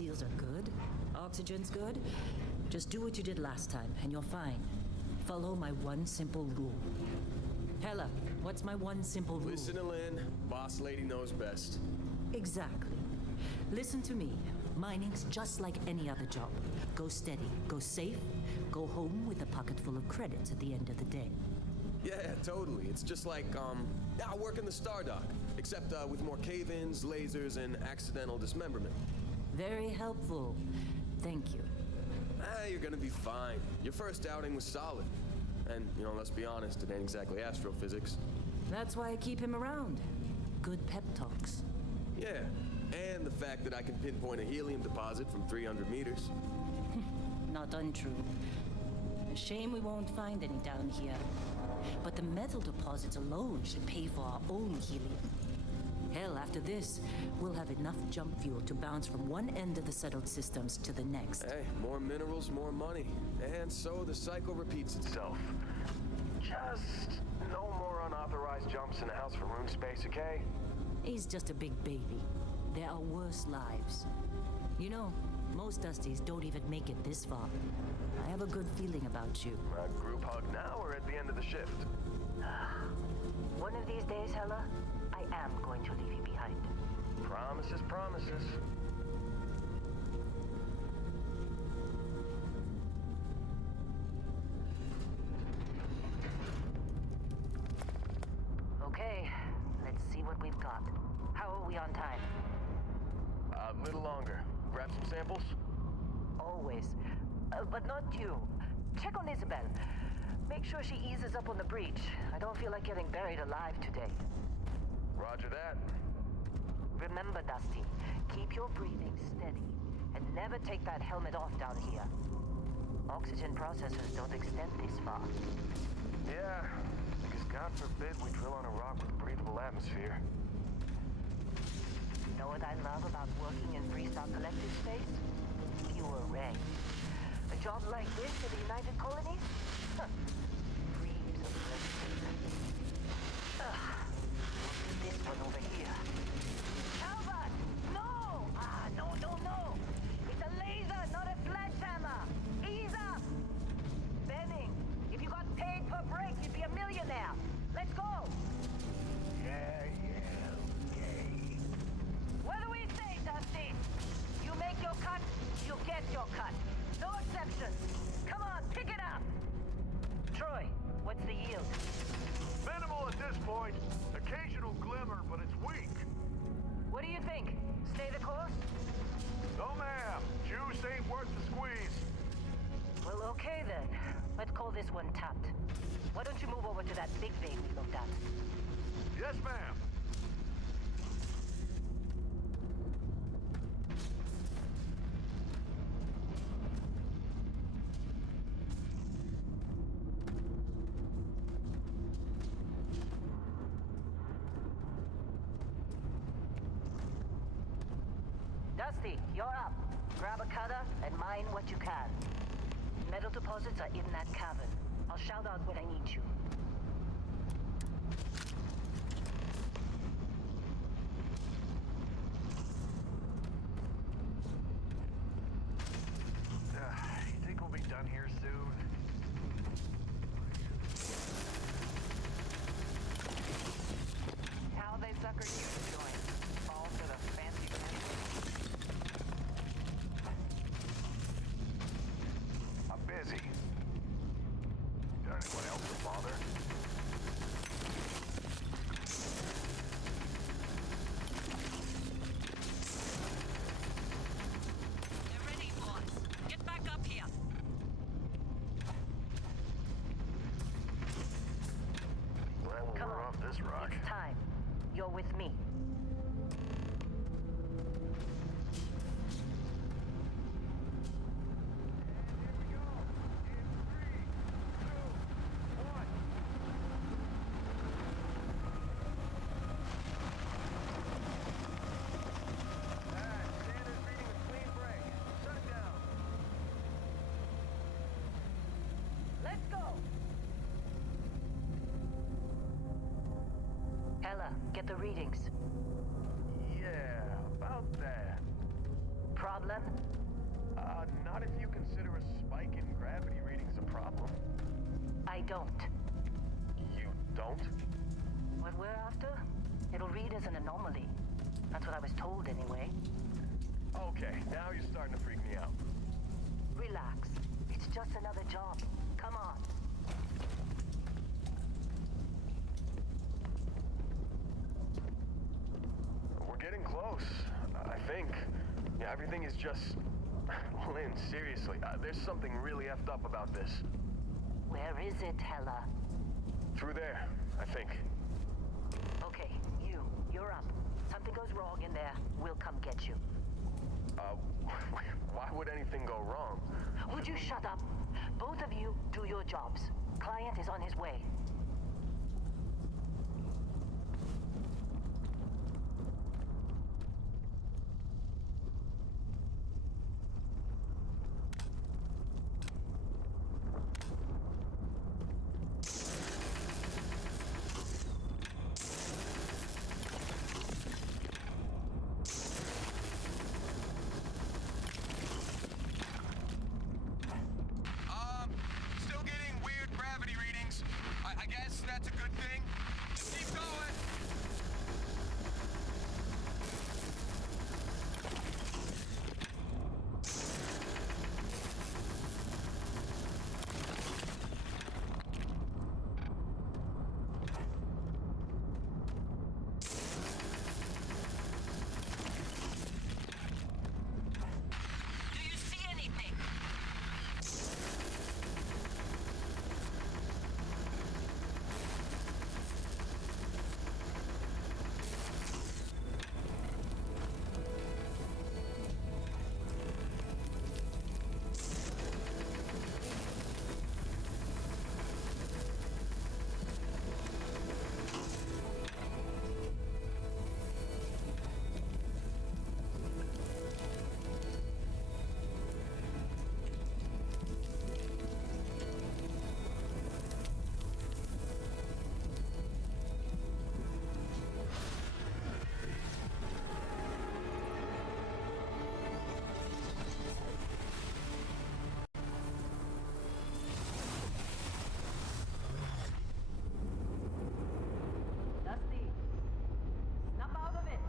seals are good, oxygen's good, just do what you did last time and you're fine. Follow my one simple rule. Hella, what's my one simple rule? Listen to Lynn. Boss lady knows best. Exactly. Listen to me. Mining's just like any other job. Go steady, go safe, go home with a pocket full of credits at the end of the day. Yeah, totally. It's just like, I work in the Star Dock, except with more cave-ins, lasers, and accidental dismemberment. Very helpful. Thank you. You're gonna be fine. Your first outing was solid. And, let's be honest, it ain't exactly astrophysics. That's why I keep him around. Good pep talks. Yeah, and the fact that I can pinpoint a helium deposit from 300 meters. Not untrue. A shame we won't find any down here. But the metal deposits alone should pay for our own helium. Hell, after this, we'll have enough jump fuel to bounce from one end of the settled systems to the next. Hey, more minerals, more money. And so the cycle repeats itself. Just no more unauthorized jumps in the house for room space, okay? He's just a big baby. There are worse lives. Most Dusties don't even make it this far. I have a good feeling about you. A group hug now or at the end of the shift? One of these days, Hella, I am going to leave you behind. Promises, promises. Okay, let's see what we've got. How are we on time? A little longer. Grab some samples? Always. But not you. Check on Isabel. Make sure she eases up on the breach. I don't feel like getting buried alive today. Roger that. Remember, Dusty, keep your breathing steady and never take that helmet off down here. Oxygen processors don't extend this far. Yeah, because God forbid we drill on a rock with breathable atmosphere. You know what I love about working in Freestar Collective space? Pure rain. A job like this in the United Colonies? Dreams of this one over here. Albert! No! No! It's a laser, not a sledgehammer! Ease up! Benning, if you got paid per break, you'd be a millionaire. Let's go! Yeah, okay. What do we say, Dusty? You make your cut, you get your cut. No exceptions. Come on, pick it up! Troy, what's the yield? Minimal at this point. Occasional glimmer, but it's weak. What do you think? Stay the course? No, ma'am. Juice ain't worth the squeeze. Well, okay then. Let's call this one tapped. Why don't you move over to that big vein we looked at? Yes, ma'am. Dusty, you're up. Grab a cutter and mine what you can. Metal deposits are in that cavern. I'll shout out when I need you. You think we'll be done here soon? How they sucker you to join? Fall for the fancy pants? I'm busy. Got anyone else to bother? They're ready, boys. Get back up here. Well, Come we're on. off this rock. It's time. You're with me. Let's go! Ella, get the readings. Yeah, about that. problem? Not if you consider a spike in gravity readings a problem. I don't. You don't? What we're after? It'll read as an anomaly. That's what I was told anyway. Okay, now you're starting to freak me out. Relax. It's just another job. Come on. We're getting close, I think. Yeah, everything is just... Lynn, seriously, there's something really effed up about this. Where is it, Hella? Through there, I think. Okay, you're up. Something goes wrong in there, we'll come get you. Why would anything go wrong? Would you shut up? Both of you do your jobs. Client is on his way. Still getting weird gravity readings. I guess that's a good thing. Just keep going. Do you see anything? Dusty, snap out of it.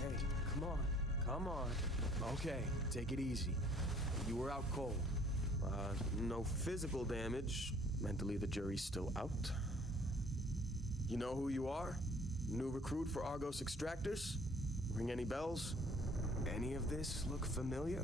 Hey, come on. Come on. Okay, take it easy. You were out cold. No physical damage. Mentally, the jury's still out. You know who you are? New recruit for Argos Extractors? Ring any bells? Any of this look familiar?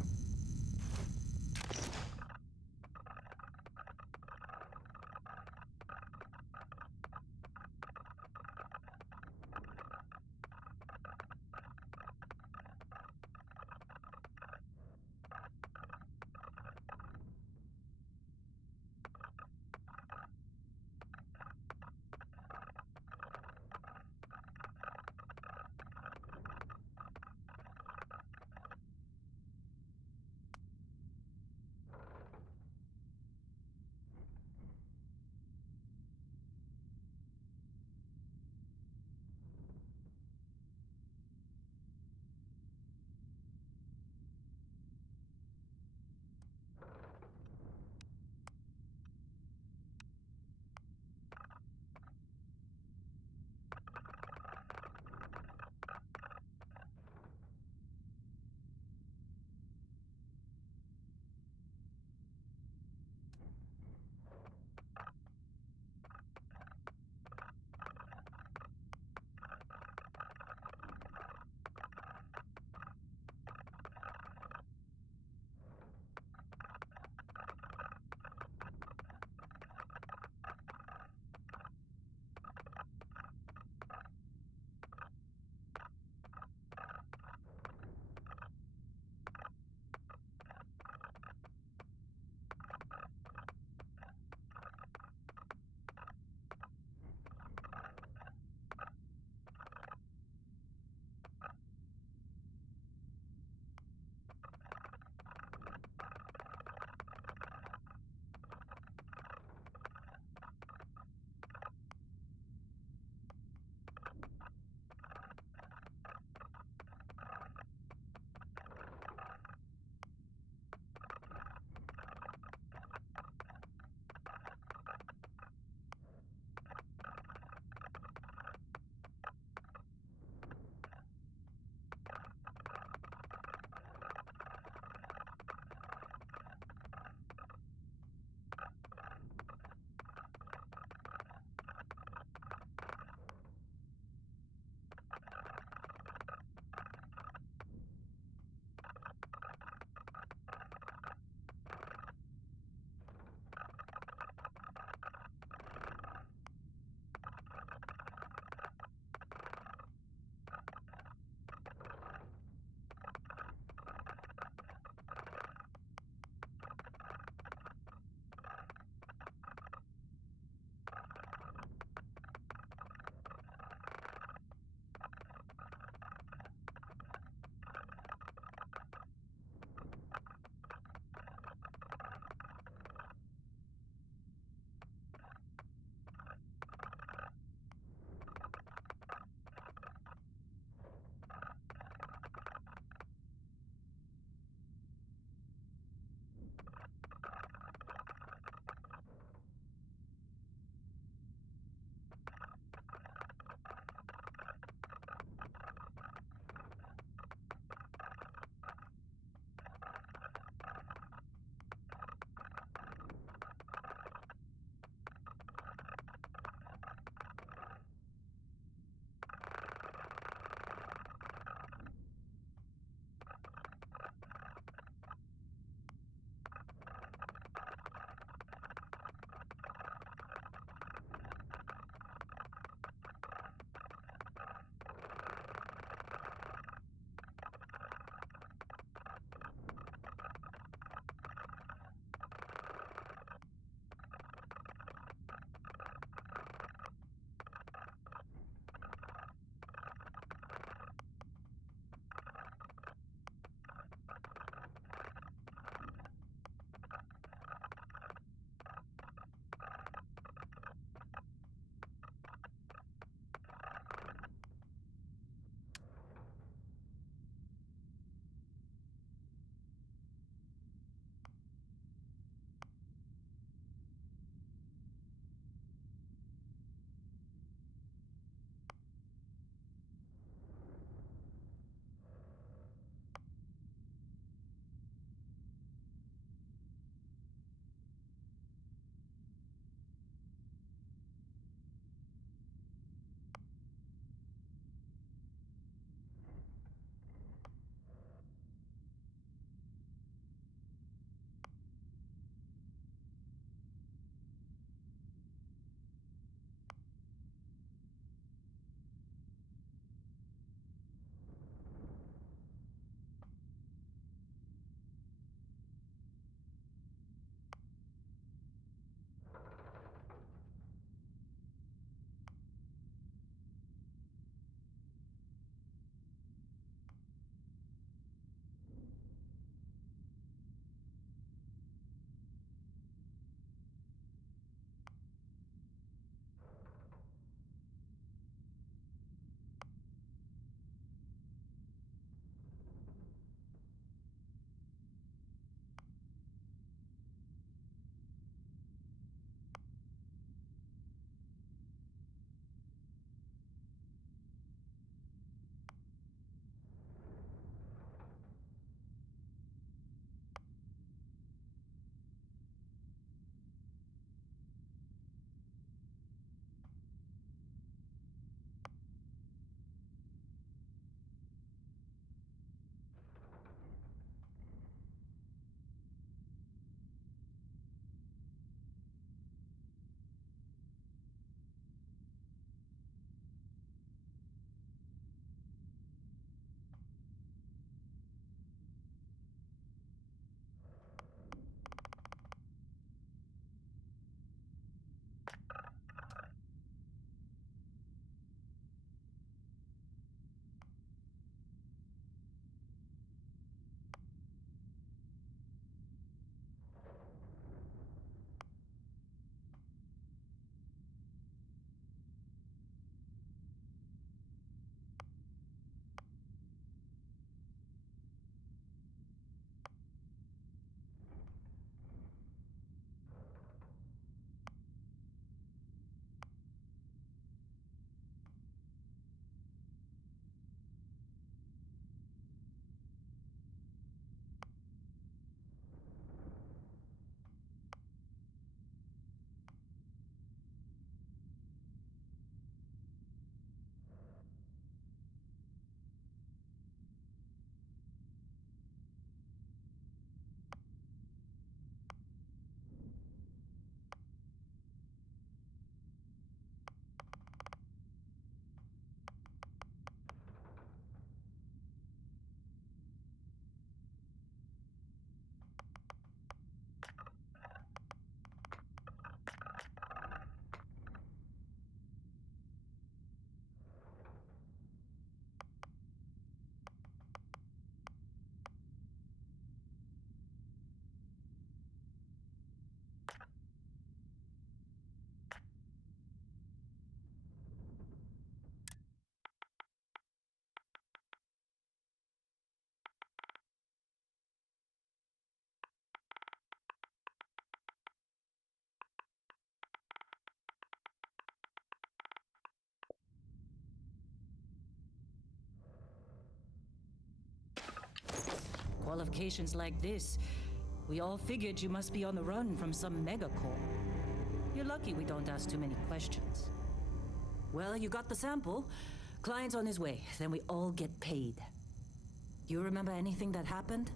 qualifications like this, we all figured you must be on the run from some megacorp. You're lucky we don't ask too many questions. Well, you got the sample. Client's on his way, then we all get paid. You remember anything that happened?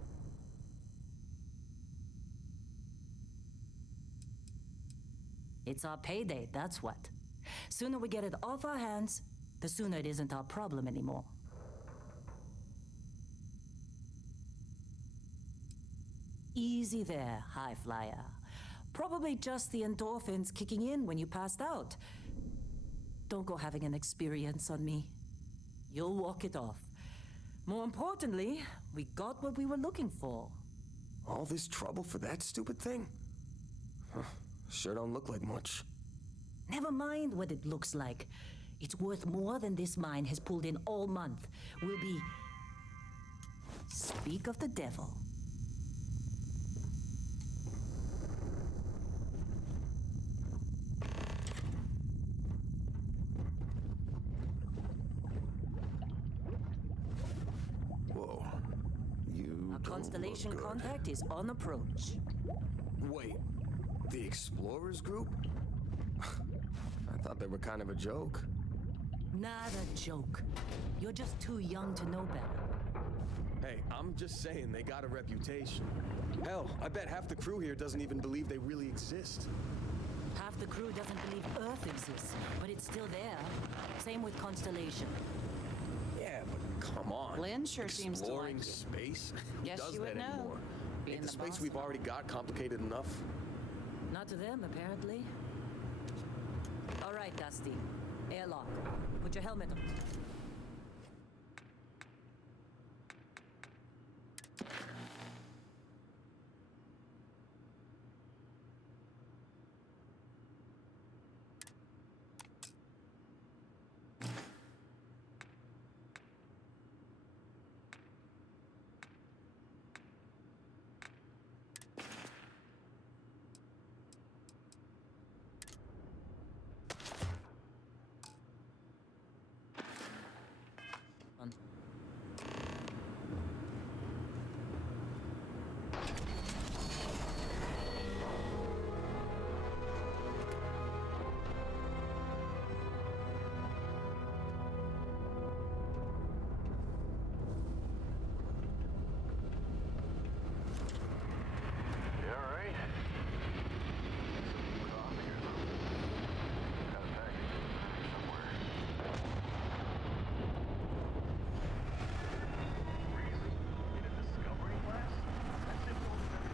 It's our payday, that's what. Sooner we get it off our hands, the sooner it isn't our problem anymore. Easy there, high flyer. Probably just the endorphins kicking in when you passed out. Don't go having an experience on me. You'll walk it off. More importantly, we got what we were looking for. All this trouble for that stupid thing? Huh, sure don't look like much. Never mind what it looks like. It's worth more than this mine has pulled in all month. We'll be... Speak of the devil. Whoa. You Our Constellation don't look good. contact is on approach. Wait, the Explorers group? I thought they were kind of a joke. Not a joke. You're just too young to know better. Hey, I'm just saying they got a reputation. Hell, I bet half the crew here doesn't even believe they really exist. Half the crew doesn't believe Earth exists, but it's still there. Same with Constellation. Yeah, but come on. Lynn sure seems to Exploring like you. space? Who Guess does you would that know, anymore? being Ain't the the space boss we've and all. already got complicated enough? Not to them, apparently. All right, Dusty. Airlock. Put your helmet on. You all right? Some coffee or something? Got a package in the bag somewhere. Really? In a discovery class? That shit won't never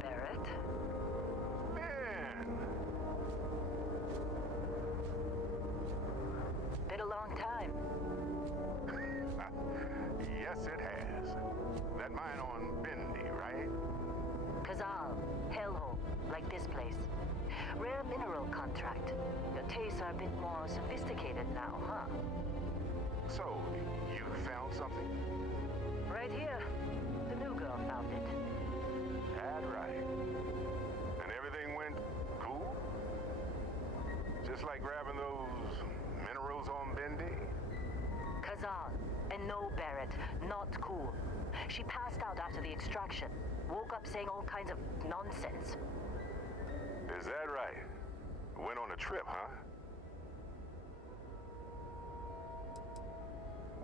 Barrett? Man! Been a long time. Yes, it has. That mine on Bendy, right? Kazal, hellhole, like this place. Rare mineral contract. Your tastes are a bit more sophisticated now, huh? So, you found something? Right here. The new girl found it. That right. And everything went cool? Just like grabbing those minerals on Bendy? Kazal. And no, Barrett, not cool. She passed out after the extraction. Woke up saying all kinds of nonsense. Is that right? Went on a trip, huh?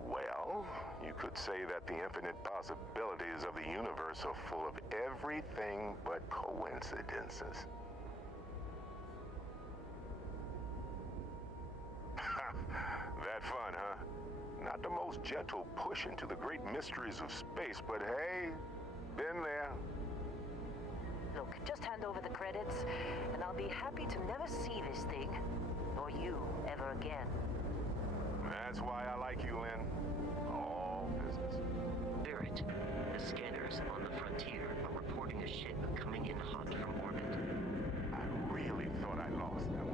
Well, you could say that the infinite possibilities of the universe are full of everything but coincidences. That fun, huh? Not the most gentle push into the great mysteries of space, but hey, been there. Just hand over the credits, and I'll be happy to never see this thing, or you, ever again. That's why I like you, Lynn. All business. Barrett, the scanners on the frontier are reporting a ship coming in hot from orbit. I really thought I lost them.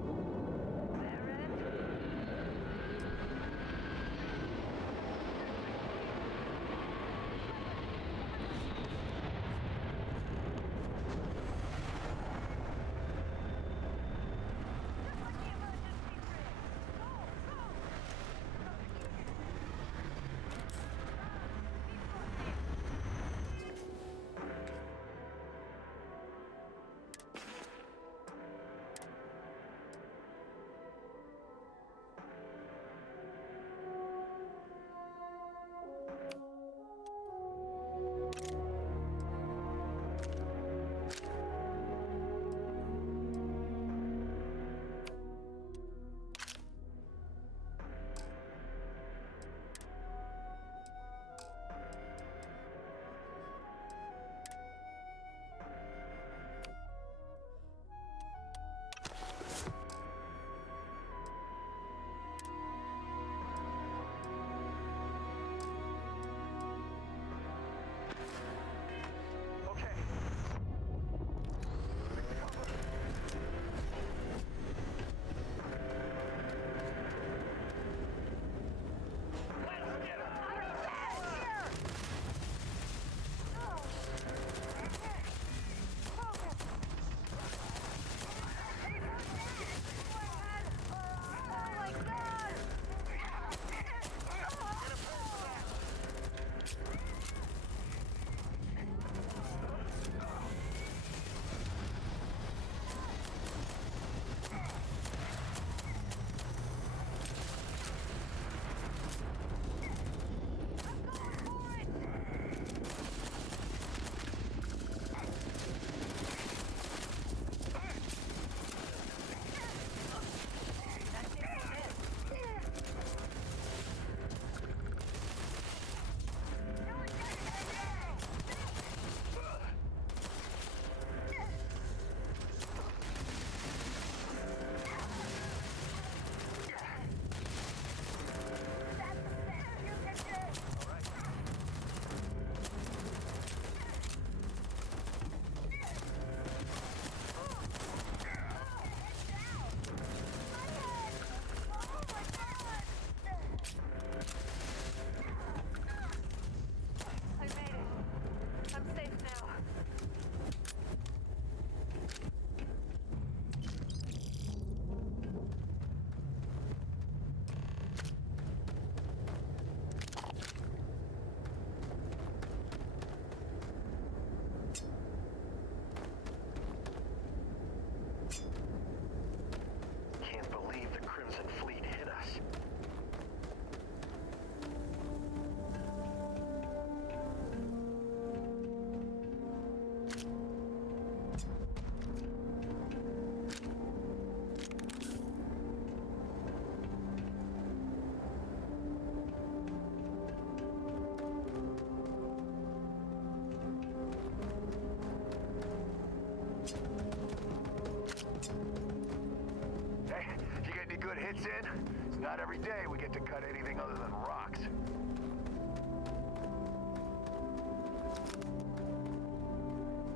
Good hits in. It's not every day we get to cut anything other than rocks.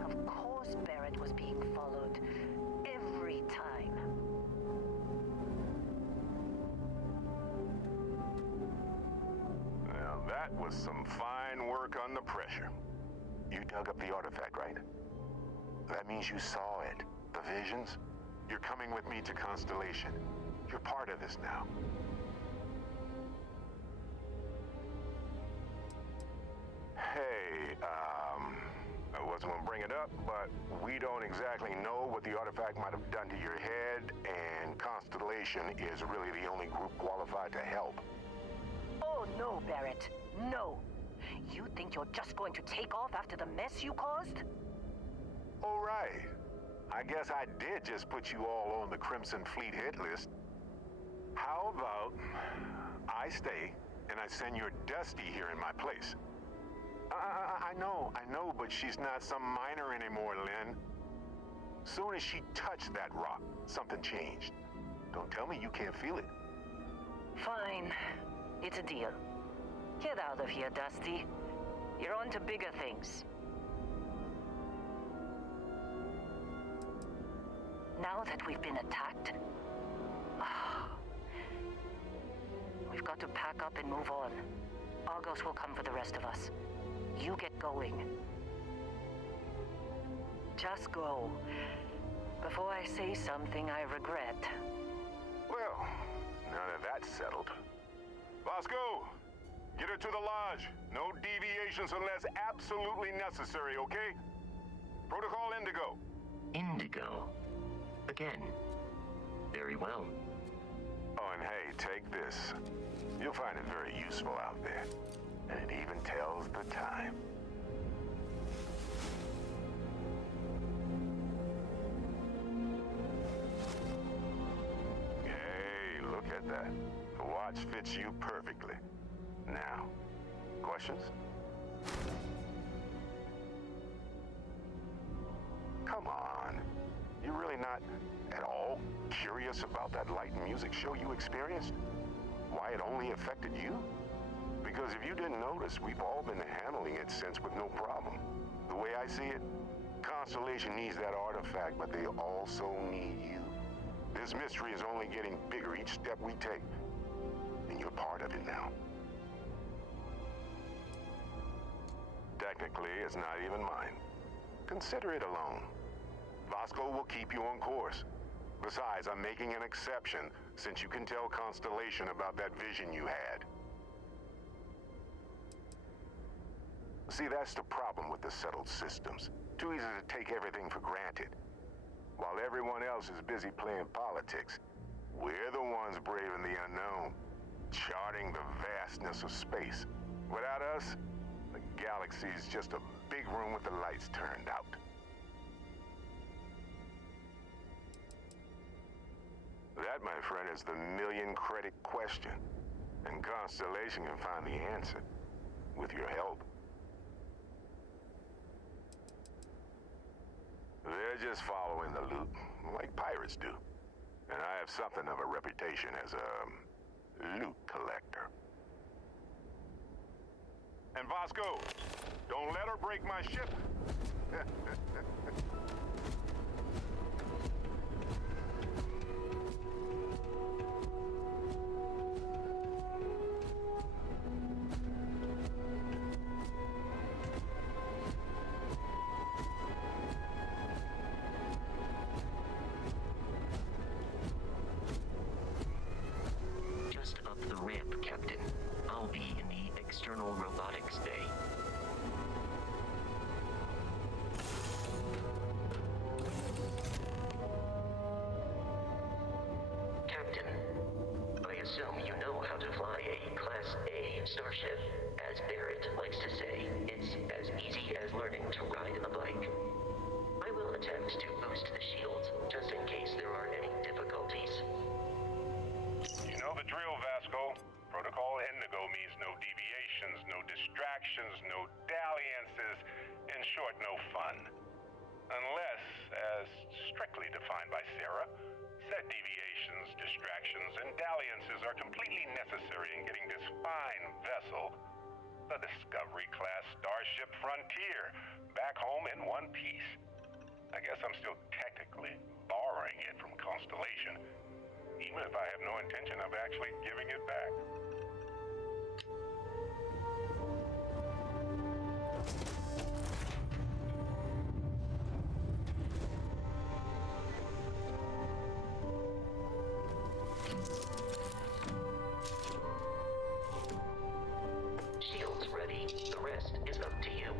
Of course Barrett was being followed. Every time. Now that was some fine work under pressure. You dug up the artifact, right? That means you saw it. The visions? You're coming with me to Constellation. You're part of this now. Hey, I wasn't gonna bring it up, but we don't exactly know what the artifact might have done to your head, and Constellation is really the only group qualified to help. Oh no, Barrett. No. You think you're just going to take off after the mess you caused? All right. I guess I did just put you all on the Crimson Fleet hit list. How about I stay and I send your Dusty here in my place? I know, but she's not some minor anymore, Lynn. Soon as she touched that rock, something changed. Don't tell me you can't feel it. Fine. It's a deal. Get out of here, Dusty. You're on to bigger things. Now that we've been attacked, we've got to pack up and move on. Argos will come for the rest of us. You get going. Just go. Before I say something I regret. Well, now that that's settled. Bosco, get her to the lodge. No deviations unless absolutely necessary, okay? Protocol Indigo. Indigo. Again. Very well. Oh, and hey, take this. You'll find it very useful out there. And it even tells the time. Hey, look at that. The watch fits you perfectly. Now, questions? Come on. You're really not at all curious about that light and music show you experienced? Why it only affected you? Because if you didn't notice, we've all been handling it since with no problem. The way I see it, Constellation needs that artifact, but they also need you. This mystery is only getting bigger each step we take. And you're part of it now. Technically, it's not even mine. Consider it alone. Vasco will keep you on course. Besides, I'm making an exception since you can tell Constellation about that vision you had. See, that's the problem with the settled systems. Too easy to take everything for granted. While everyone else is busy playing politics, we're the ones braving the unknown, charting the vastness of space. Without us, the galaxy is just a big room with the lights turned out. That, my friend, is the million-credit question. And Constellation can find the answer, with your help. They're just following the loot, like pirates do. And I have something of a reputation as a loot collector. And Vasco, don't let her break my ship. Just up the ramp, Captain. I'll be in the external robotics bay. Captain, I assume you know how to fly a Class A starship. As Barrett likes to say, it's as easy as learning to ride a bike. I will attempt to boost the shields, just in case there are any difficulties. You know the drill, Vasco. Protocol Indigo means no deviations, no distractions, no dalliances. In short, no fun. Unless, as strictly defined by Sarah, said deviations, distractions, and dalliances are completely necessary in getting this fine vessel, the Discovery-class Starship Frontier, back home in one piece. I guess I'm still technically borrowing it from Constellation, even if I have no intention of actually giving it back. Shields ready. The rest is up to you.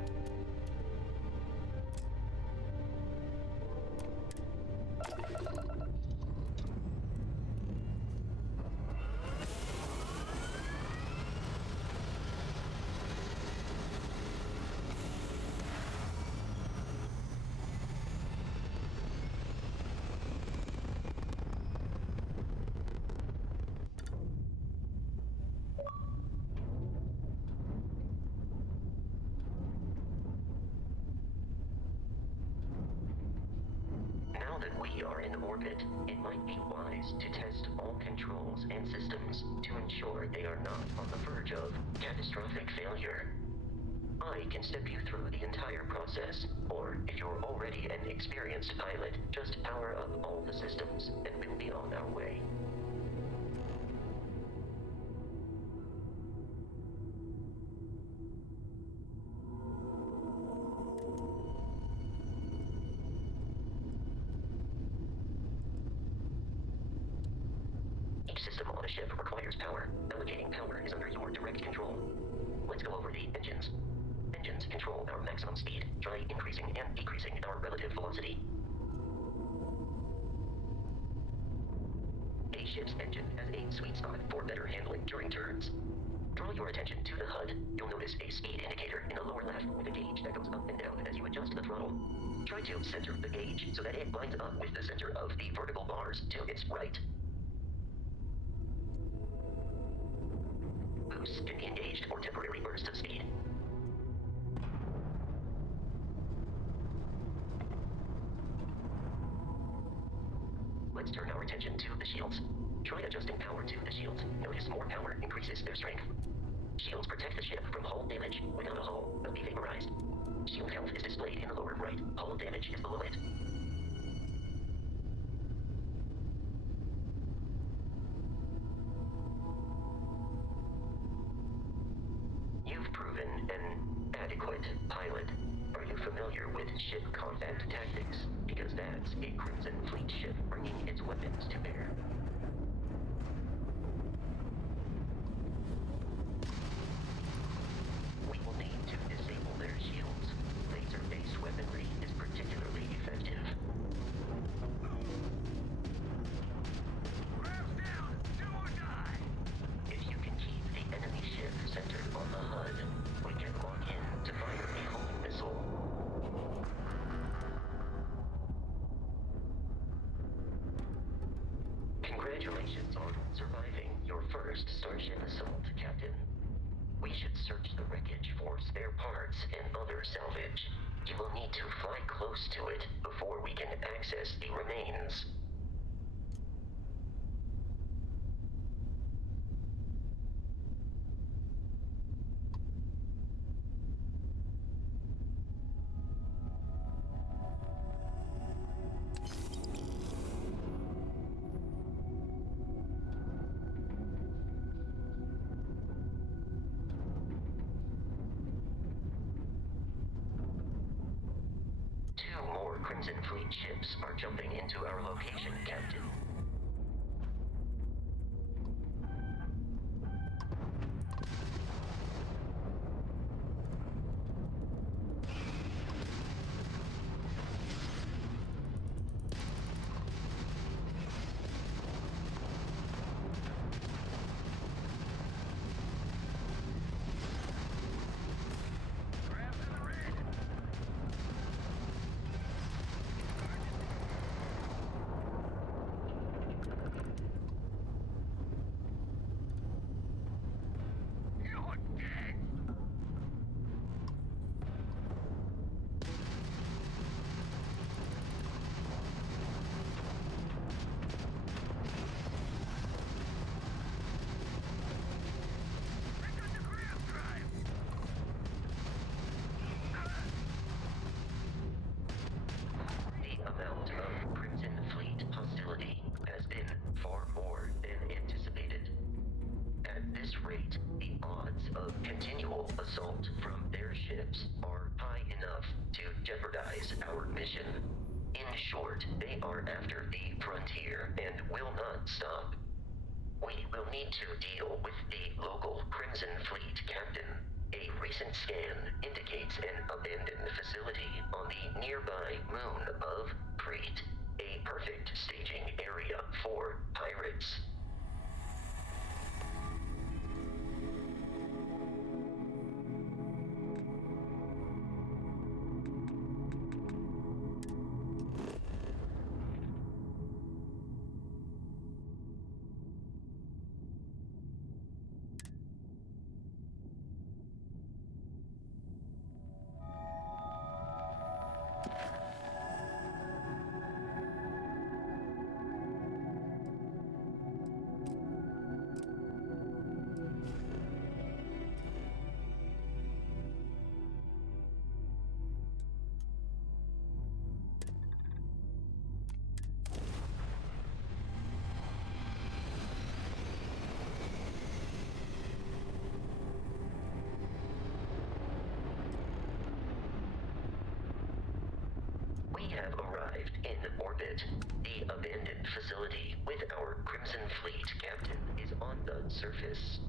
we are in orbit, it might be wise to test all controls and systems to ensure they are not on the verge of catastrophic failure. I can step you through the entire process, or if you're already an experienced pilot, just power up all the systems and we'll be on our way. Each system on a ship requires power. Allocating power is under your direct control. Let's go over the engines. Engines control our maximum speed. Try increasing and decreasing our relative velocity. A ship's engine has a sweet spot for better handling during turns. Draw your attention to the HUD. You'll notice a speed indicator in the lower left with a gauge that goes up and down as you adjust the throttle. Try to center the gauge so that it lines up with the center of the vertical bars to its right. Boosts can be engaged for temporary bursts of speed. Let's turn our attention to the shields. Try adjusting power to the shields. Notice more power increases their strength. Shields protect the ship from hull damage. Without a hull, they'll be vaporized. Shield health is displayed in the lower right. Hull damage is below it. You've proven an adequate pilot. Are you familiar with ship combat tactics? Because that's a Crimson Fleet ship bringing its weapons to bear. We will need to disable their shields. Laser-based weaponry is particularly effective. Ramps down! Do or die! If you can keep the enemy ship centered on the HUD, we can lock in to fire a homing missile. Congratulations on surviving your first Starship assault, Captain. We should search the wreckage for spare parts and other salvage. You will need to fly close to it before we can access the remains. Two more Crimson Fleet ships are jumping into our location, Captain. Ramps in the red! You're dead! Pick up the cramp drive! The amount of Crimson Fleet hostility has been far more than anticipated. At this rate, the odds of continual assault from their ships are high enough to jeopardize our mission. In short, they are after the frontier and will not stop. We will need to deal with the local Crimson Fleet captain. A recent scan indicates an abandoned facility on the nearby moon of Crete, a perfect staging area for pirates. cockpit. The abandoned facility with our Crimson Fleet captain is on the surface.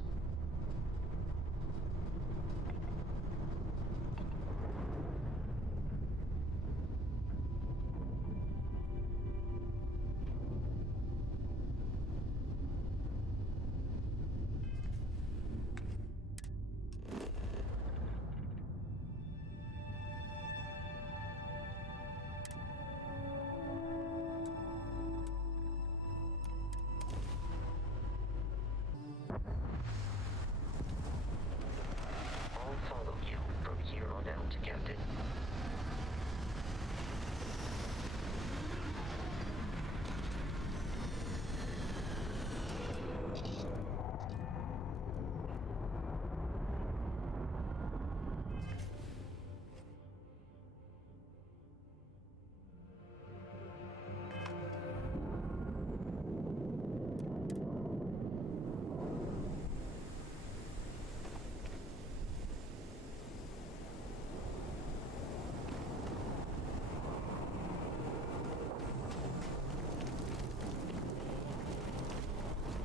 I'll follow you from here on out, Captain.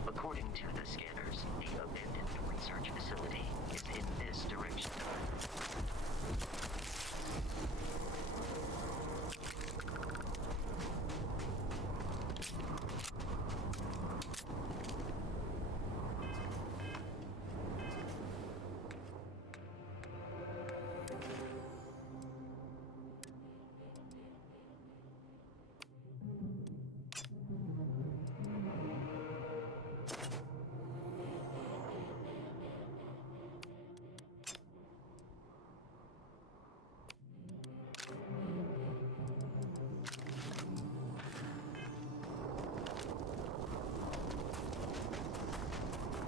According to the scanners, the abandoned research facility is in this direction.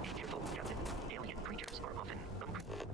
Be careful, Captain. Alien creatures are often unpredictable.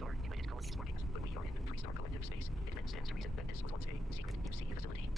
star, it call these markings, but we are in 3-star collective space. It then stands to reason that this was once a secret UC facility.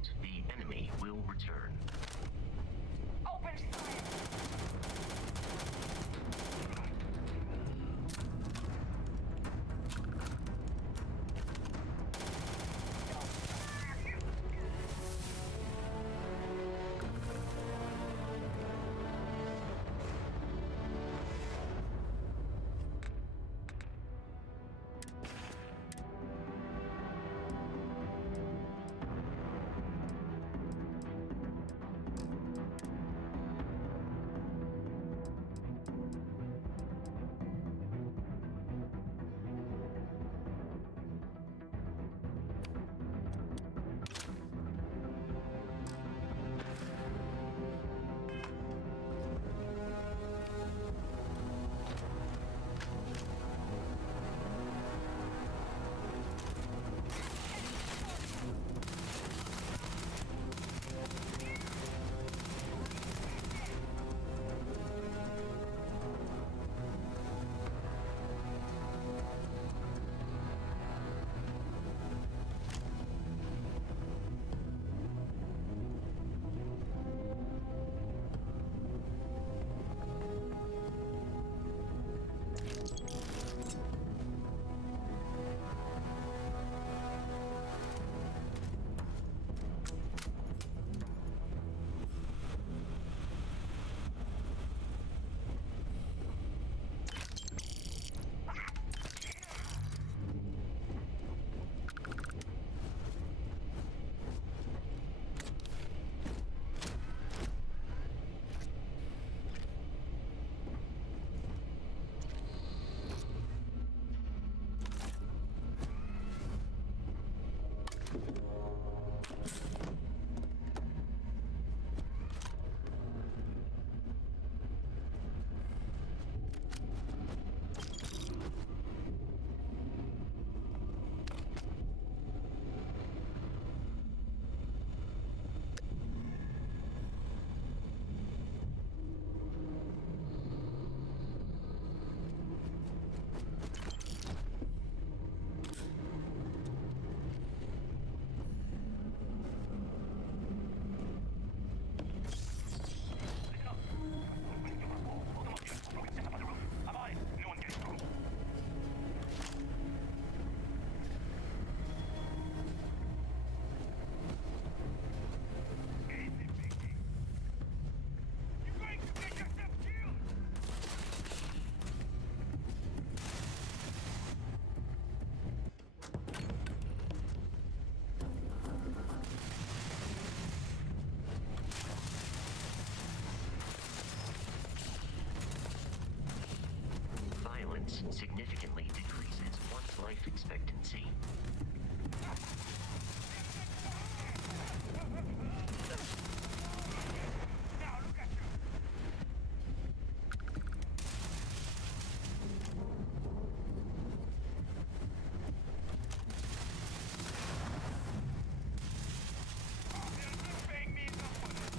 out, the enemy will return. Open fire! Significantly decreases one's life expectancy. Now look at you! They're paying me enough for this.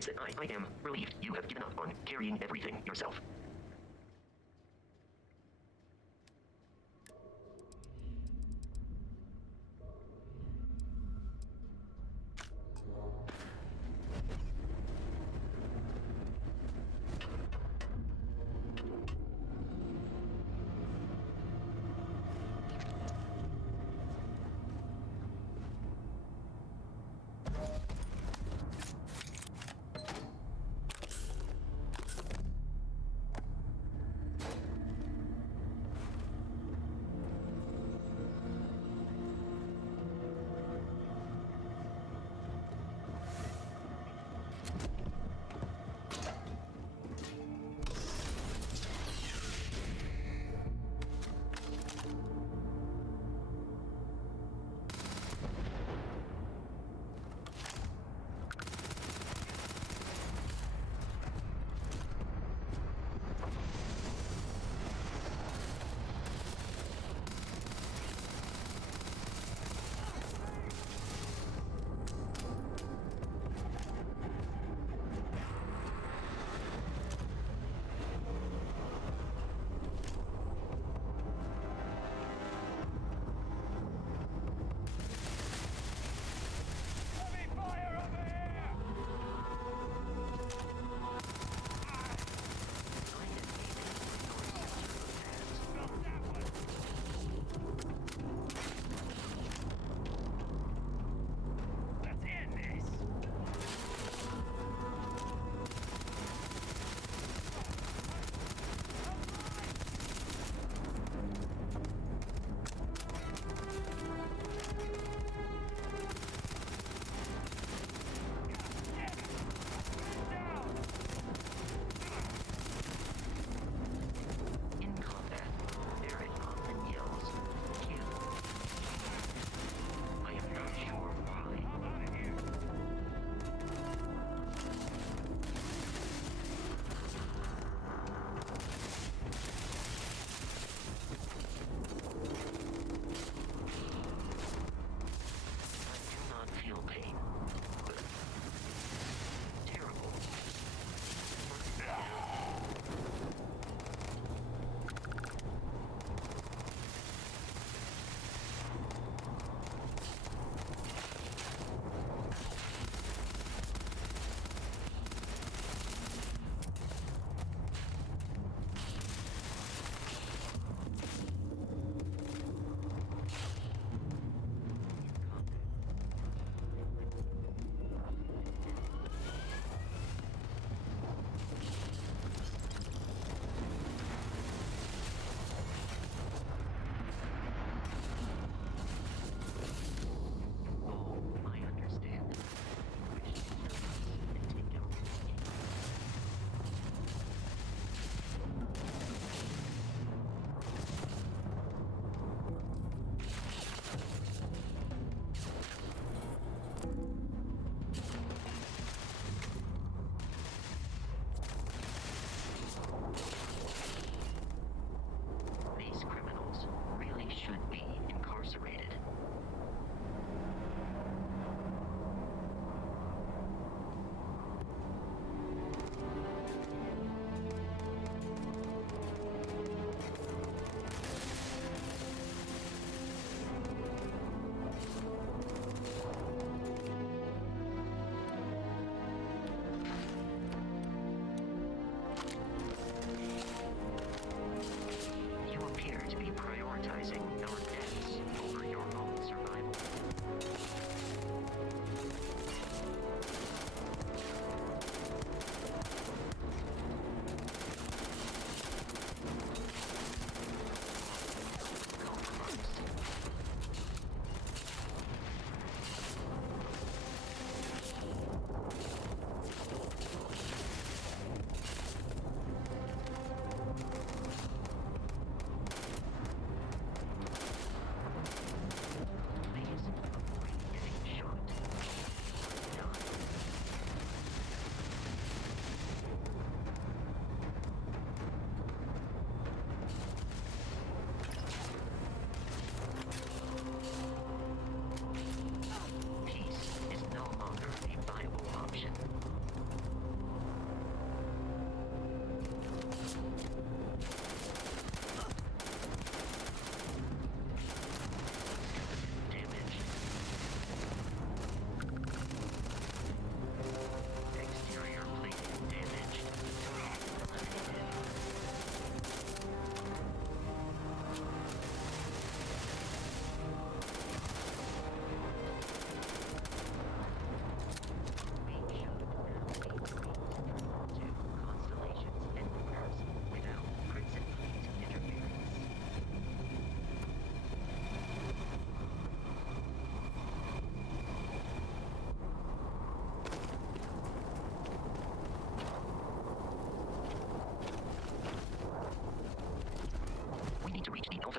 ways that I am relieved you have given up on carrying everything yourself.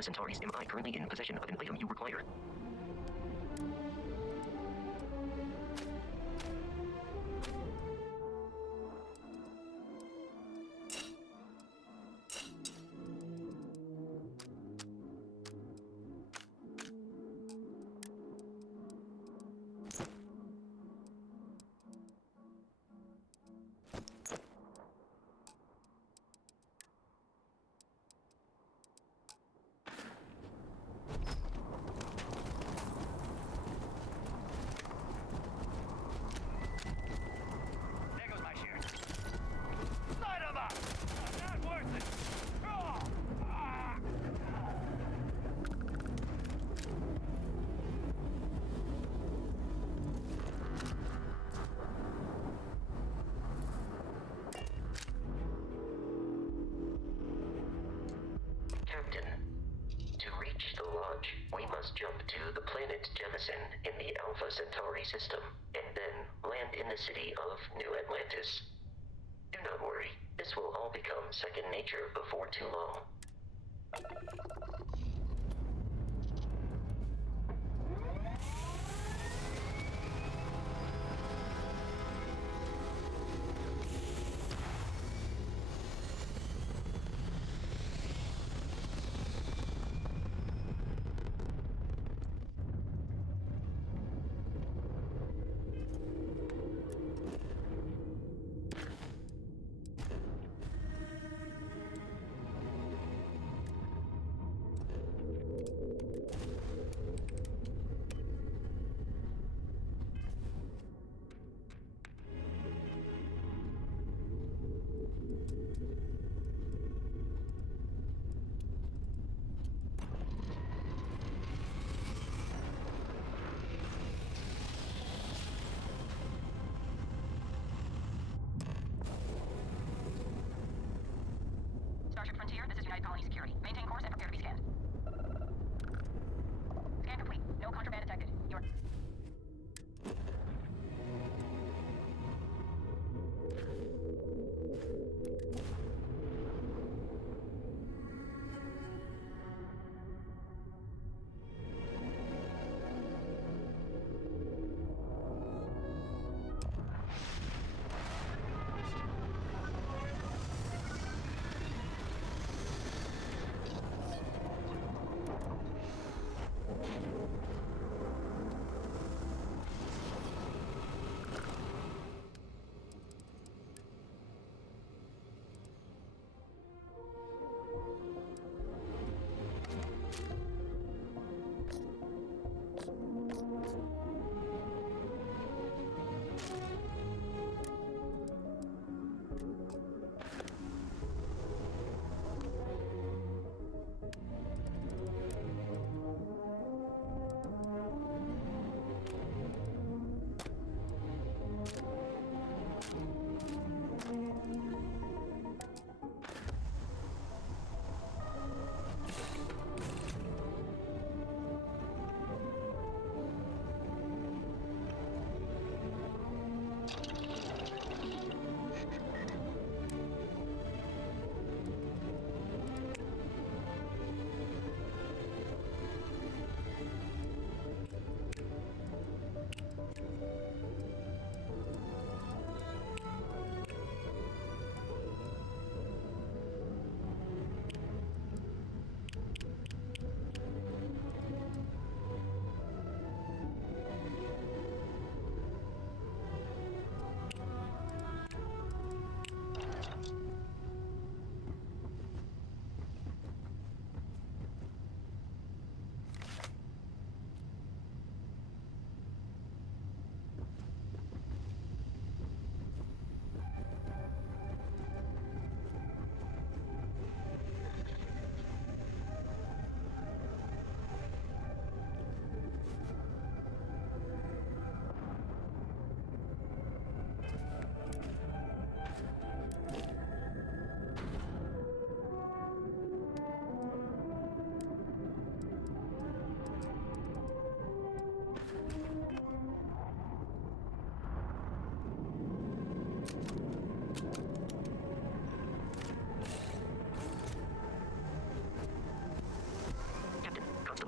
Alpha Centauri's, am I currently in possession of an item you require? There goes my share. Light 'em up! Not worth it! Oh! Ah! Captain, to reach the lodge, we must jump to the planet Jemison in the Alpha Centauri system, and then land in the city of New Atlantis. Do not worry, this will all become second nature before too long.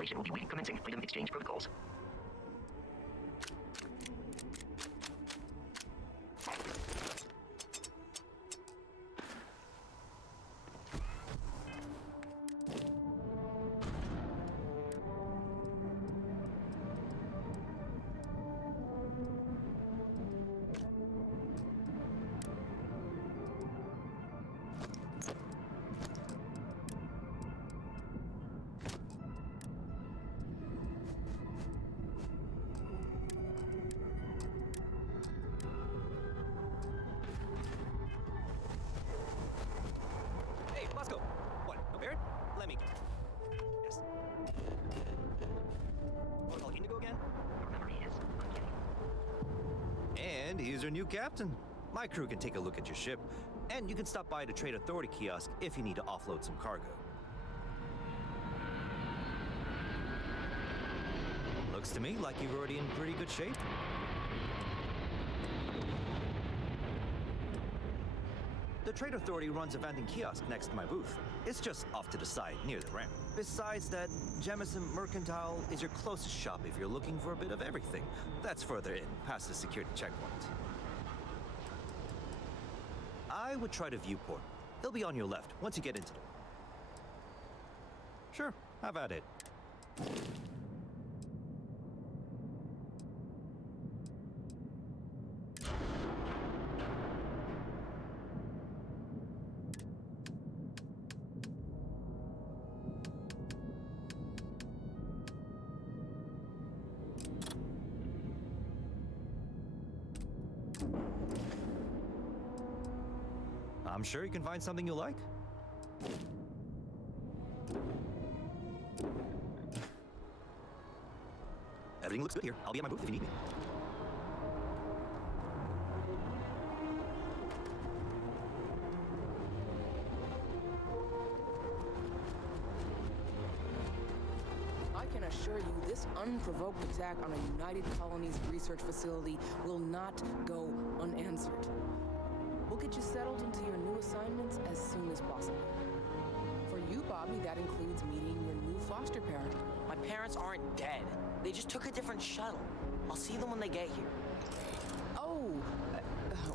Constellation will be commencing item exchange protocols. Hey, Bosco! What, no Barrett? Let me... Yes. Want to call Indigo again? Your memory is uncanny. And here's your new captain. My crew can take a look at your ship, and you can stop by the Trade Authority kiosk if you need to offload some cargo. Looks to me like you're already in pretty good shape. The Trade Authority runs a vending kiosk next to my booth. It's just off to the side, near the ramp. Besides that, Jemison Mercantile is your closest shop if you're looking for a bit of everything. That's further in, past the security checkpoint. I would try the viewport. They'll be on your left once you get into them. Sure, have at it. I'm sure you can find something you like. Everything looks good here. I'll be at my booth if you need me. I can assure you this unprovoked attack on a United Colonies research facility will not go unanswered. We'll get you settled into your new assignments as soon as possible. For you, Bobby, that includes meeting your new foster parent. My parents aren't dead. They just took a different shuttle. I'll see them when they get here. Oh,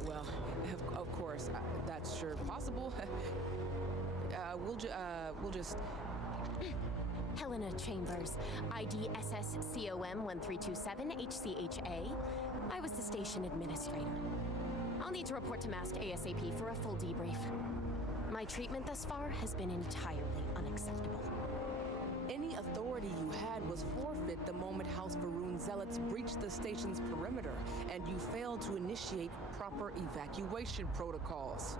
well, of course, that's sure possible. We'll just... Helena Chambers, ID SSCOM 1327 HCHA. I was the station administrator. I'll need to report to MAST ASAP for a full debrief. My treatment thus far has been entirely unacceptable. Any authority you had was forfeit the moment House Varun zealots breached the station's perimeter, and you failed to initiate proper evacuation protocols.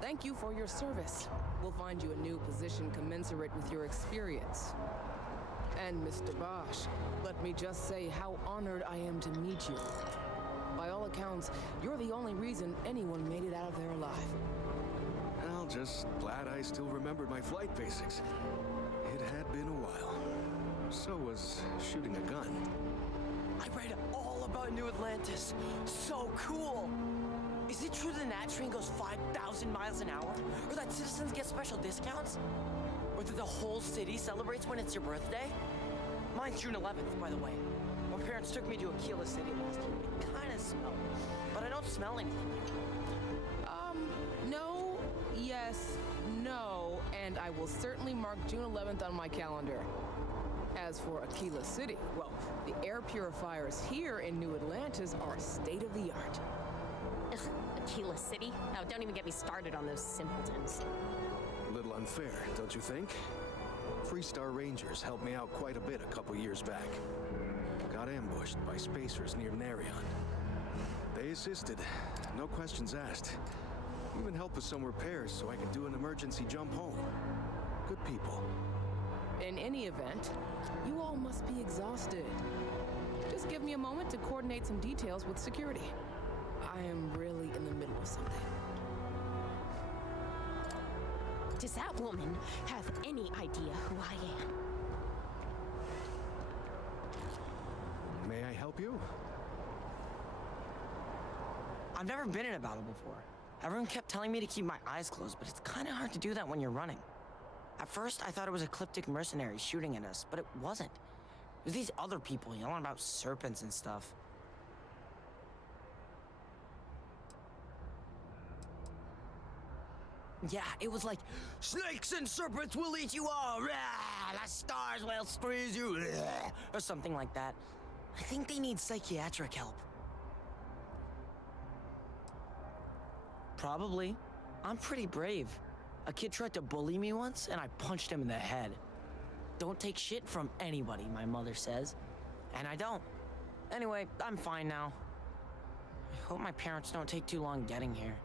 Thank you for your service. We'll find you a new position commensurate with your experience. And Mr. Bosch, let me just say how honored I am to meet you. By all accounts, you're the only reason anyone made it out of there alive. Well, just glad I still remembered my flight basics. It had been a while. So was shooting a gun. I read all about New Atlantis. So cool! Is it true the Nat train goes 5,000 miles an hour? Or that citizens get special discounts? Or that the whole city celebrates when it's your birthday? Mine's June 11th, by the way. My parents took me to Aquila City last year. It kind of smelled, but I don't smell anything. No, yes, no, and I will certainly mark June 11th on my calendar. As for Aquila City, well, the air purifiers here in New Atlantis are state-of-the-art. Ugh, Aquila City? Oh, don't even get me started on those simpletons. A little unfair, don't you think? Freestar Rangers helped me out quite a bit a couple years back. Got ambushed by spacers near Narion. They assisted, no questions asked. Even helped with some repairs so I could do an emergency jump home. Good people. In any event, you all must be exhausted. Just give me a moment to coordinate some details with security. I am really in the middle of something. Does that woman have any idea who I am? May I help you? I've never been in a battle before. Everyone kept telling me to keep my eyes closed, but it's kind of hard to do that when you're running. At first, I thought it was ecliptic mercenaries shooting at us, but it wasn't. It was these other people yelling about serpents and stuff. Yeah, it was like, snakes and serpents will eat you all, rah, the stars will squeeze you, rah, or something like that. I think they need psychiatric help. Probably. I'm pretty brave. A kid tried to bully me once, and I punched him in the head. Don't take shit from anybody, my mother says. And I don't. Anyway, I'm fine now. I hope my parents don't take too long getting here.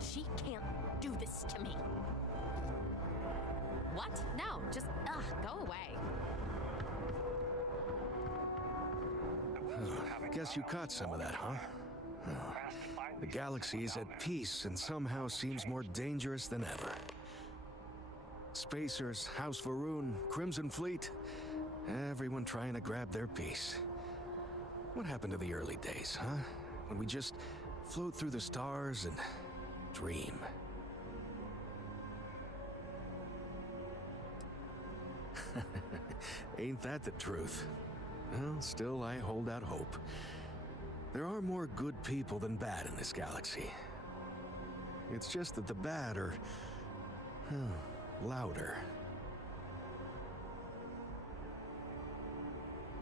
She can't do this to me. What? No, just, go away. Guess you caught some of that, huh? The galaxy is at peace and somehow seems more dangerous than ever. Spacers, House Varun, Crimson Fleet, everyone trying to grab their piece. What happened to the early days, huh? When we just float through the stars and dream. Ain't that the truth? Well, still I hold out hope. There are more good people than bad in this galaxy. It's just that the bad are louder.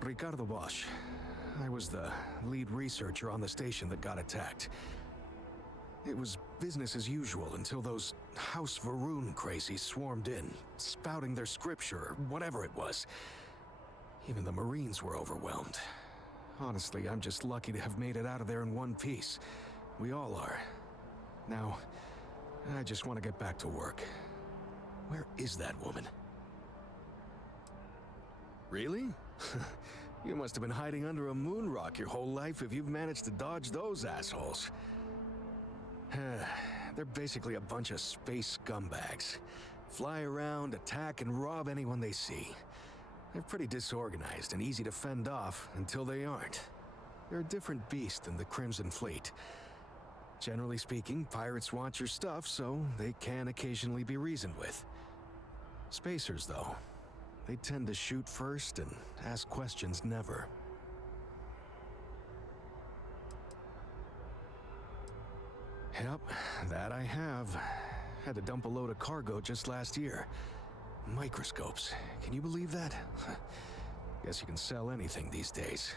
Ricardo Bosch. I was the lead researcher on the station that got attacked. It was business as usual until those House Varun crazies swarmed in, spouting their scripture or whatever it was. Even the Marines were overwhelmed. Honestly, I'm just lucky to have made it out of there in one piece. We all are. Now, I just want to get back to work. Where is that woman? Really? You must have been hiding under a moon rock your whole life if you've managed to dodge those assholes. They're basically a bunch of space scumbags. Fly around, attack, and rob anyone they see. They're pretty disorganized and easy to fend off until they aren't. They're a different beast than the Crimson Fleet. Generally speaking, pirates want your stuff, so they can occasionally be reasoned with. Spacers, though, they tend to shoot first and ask questions never. Yep, that I have. Had to dump a load of cargo just last year. Microscopes. Can you believe that? Guess you can sell anything these days.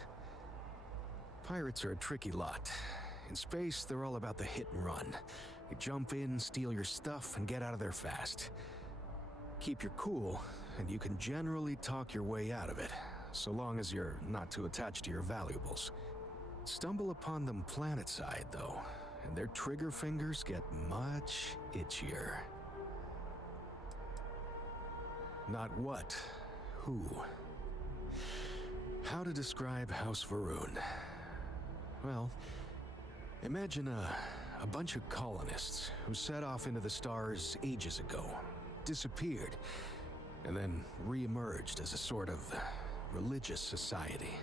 Pirates are a tricky lot. In space, they're all about the hit and run. You jump in, steal your stuff, and get out of there fast. Keep your cool, and you can generally talk your way out of it, so long as you're not too attached to your valuables. Stumble upon them planetside, though, and their trigger fingers get much itchier. Not what, who. How to describe House Varun? Well, imagine a bunch of colonists who set off into the stars ages ago, disappeared, and then re-emerged as a sort of religious society.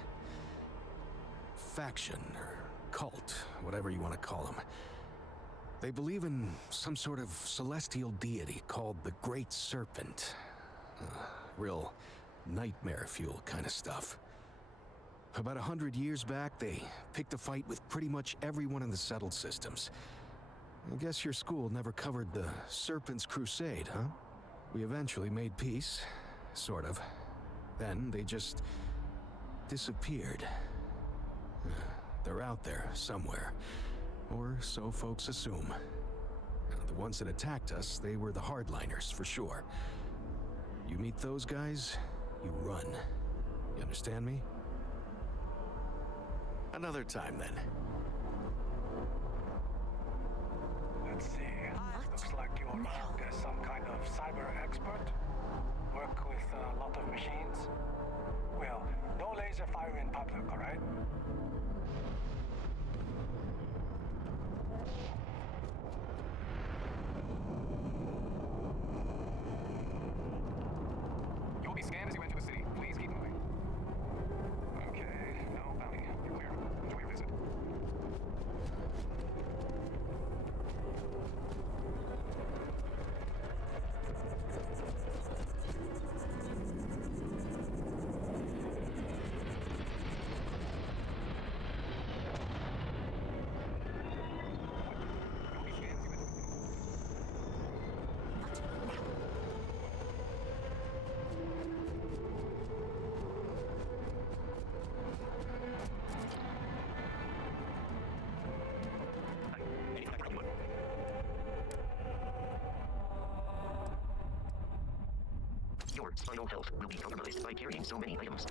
Faction, or cult, whatever you want to call them. They believe in some sort of celestial deity called the Great Serpent. Real nightmare fuel kind of stuff. About 100 years back, they picked a fight with pretty much everyone in the settled systems. I guess your school never covered the Serpent's Crusade, huh? We eventually made peace, sort of. Then they just disappeared. They're out there somewhere, or so folks assume. The ones that attacked us, they were the hardliners, for sure. You meet those guys, you run. You understand me? Another time, then. Let's see. Looks like you're around as some kind of cyber expert. Work with a lot of machines. Well, no laser fire in public, all right? You'll be scanned as you enter the city. Please keep moving. Okay, no bounty. You're clear. Enjoy your visit. Your spinal health will be compromised by carrying so many items.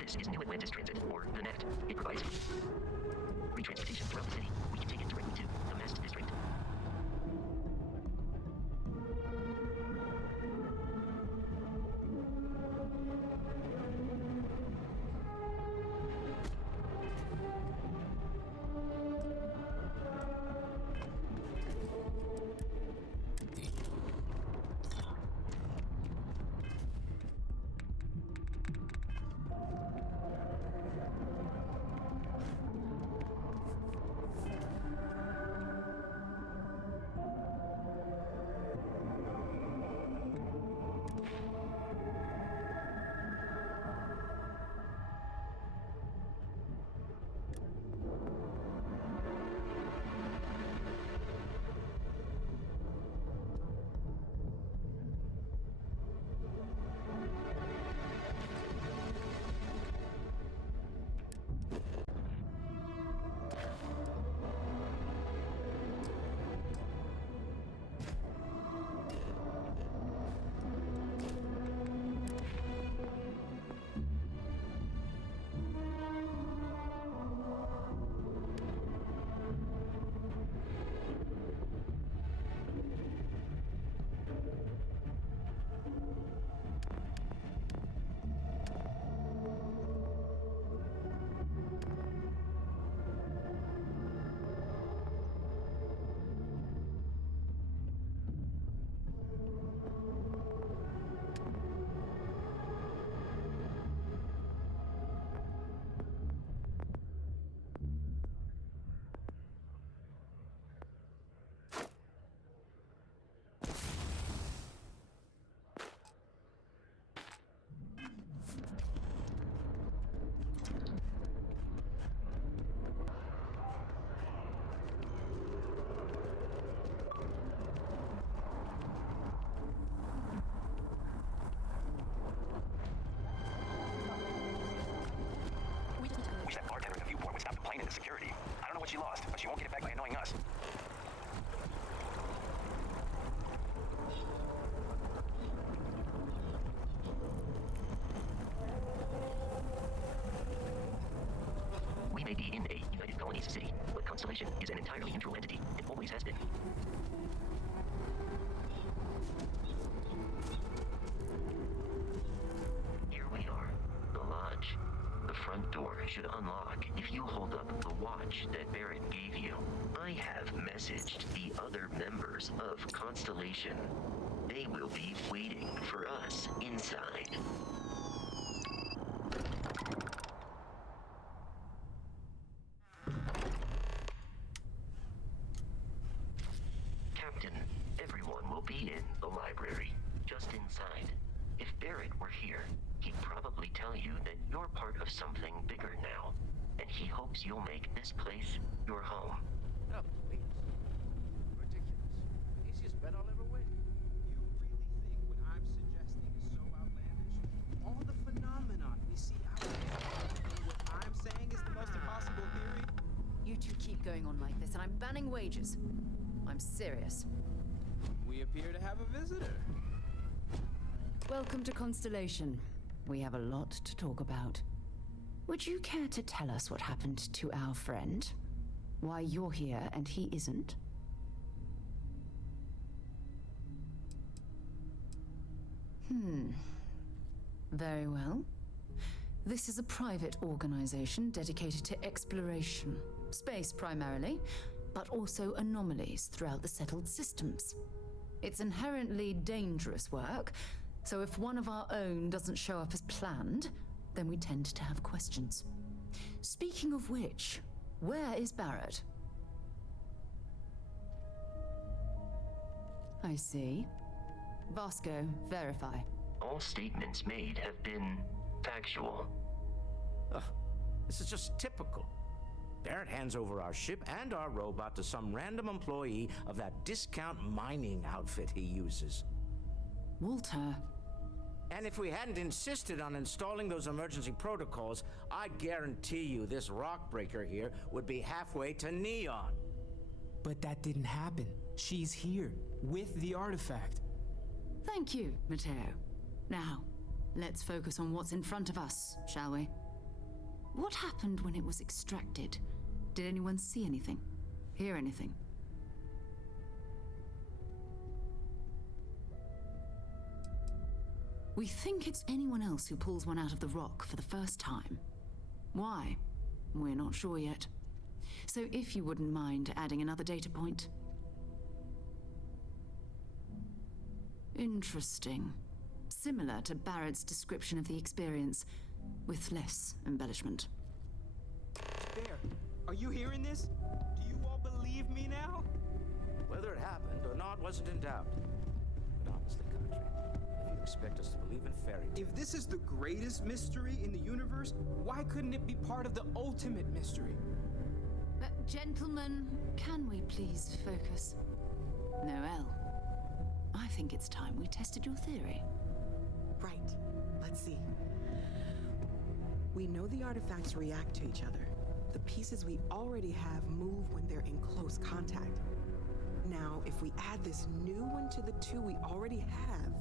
This is New Atlantis Transit, or the NAT. It provides free transportation throughout the city. We can take it directly to the Mast District. She lost, but she won't get it back by annoying us. We may be in a United Colonies city, but Constellation is an entirely neutral entity. It always has been. Here we are, the lodge. The front door should unlock if you hold up the watch that Barrett gave you. I have messaged the other members of Constellation. They will be waiting for us inside. Captain, everyone will be in the library, just inside. If Barrett were here, he'd probably tell you that you're part of something bigger now, and he hopes you'll make this place your home. Oh, please. Ridiculous. Easiest bet I'll ever win. You really think what I'm suggesting is so outlandish? All the phenomenon we see out there. What I'm saying is the most impossible theory? You two keep going on like this, and I'm banning wagers. I'm serious. We appear to have a visitor. Welcome to Constellation. We have a lot to talk about. Would you care to tell us what happened to our friend? Why you're here and he isn't? Very well. This is a private organization dedicated to exploration. Space primarily, but also anomalies throughout the settled systems. It's inherently dangerous work, so if one of our own doesn't show up as planned, then we tend to have questions. Speaking of which, where is Barrett? I see. Vasco, verify. All statements made have been factual. Ugh, this is just typical. Barrett hands over our ship and our robot to some random employee of that discount mining outfit he uses. Walter. And if we hadn't insisted on installing those emergency protocols, I guarantee you this rock breaker here would be halfway to Neon. But that didn't happen. She's here, with the artifact. Thank you, Matteo. Now, let's focus on what's in front of us, shall we? What happened when it was extracted? Did anyone see anything? Hear anything? We think it's anyone else who pulls one out of the rock for the first time. Why? We're not sure yet. So if you wouldn't mind adding another data point. Interesting. Similar to Barrett's description of the experience, with less embellishment. There. Are you hearing this? Do you all believe me now? Whether it happened or not wasn't in doubt. But honestly, Country, if you expect us to believe in fairy tales... If this is the greatest mystery in the universe, why couldn't it be part of the ultimate mystery? Gentlemen, can we please focus? Noel, I think it's time we tested your theory. Right. Let's see. We know the artifacts react to each other. The pieces we already have move when they're in close contact. Now, if we add this new one to the two we already have...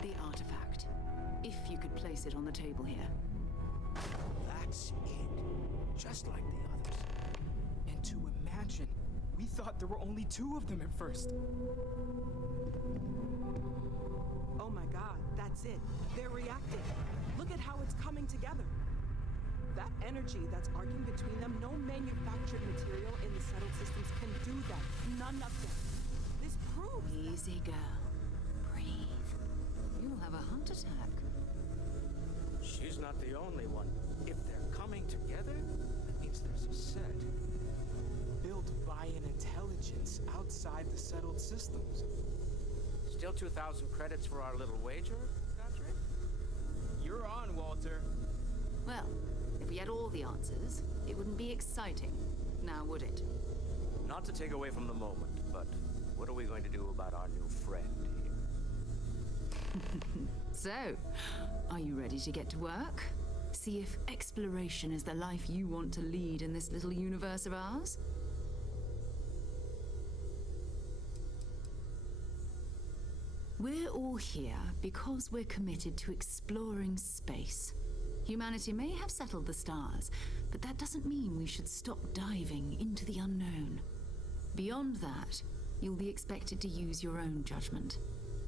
The artifact. If you could place it on the table here. That's it. Just like the others. And to imagine, we thought there were only two of them at first. Oh my god, that's it. They're reacting. Look at how it's coming together. That energy that's arcing between them, no manufactured material in the settled systems can do that. None of them. This proves... Easy, girl. Breathe. You'll have a heart attack. She's not the only one. If they're coming together, that means there's a set. Built by an intelligence outside the settled systems. Still 2,000 credits for our little wager, Country? You're on, Walter. Well, if we had all the answers, it wouldn't be exciting. Now, would it? Not to take away from the moment, but what are we going to do about our new friend here? So, are you ready to get to work? See if exploration is the life you want to lead in this little universe of ours? We're all here because we're committed to exploring space. Humanity may have settled the stars, but that doesn't mean we should stop diving into the unknown. Beyond that, you'll be expected to use your own judgment,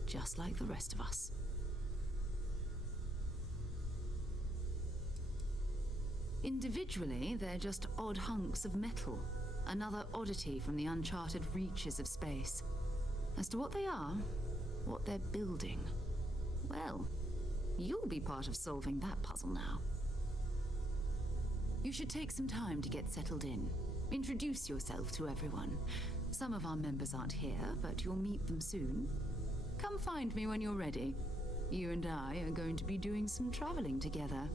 just like the rest of us. Individually, they're just odd hunks of metal, another oddity from the uncharted reaches of space. As to what they are, what they're building, well, you'll be part of solving that puzzle now. You should take some time to get settled in. Introduce yourself to everyone. Some of our members aren't here, but you'll meet them soon. Come find me when you're ready. You and I are going to be doing some traveling together.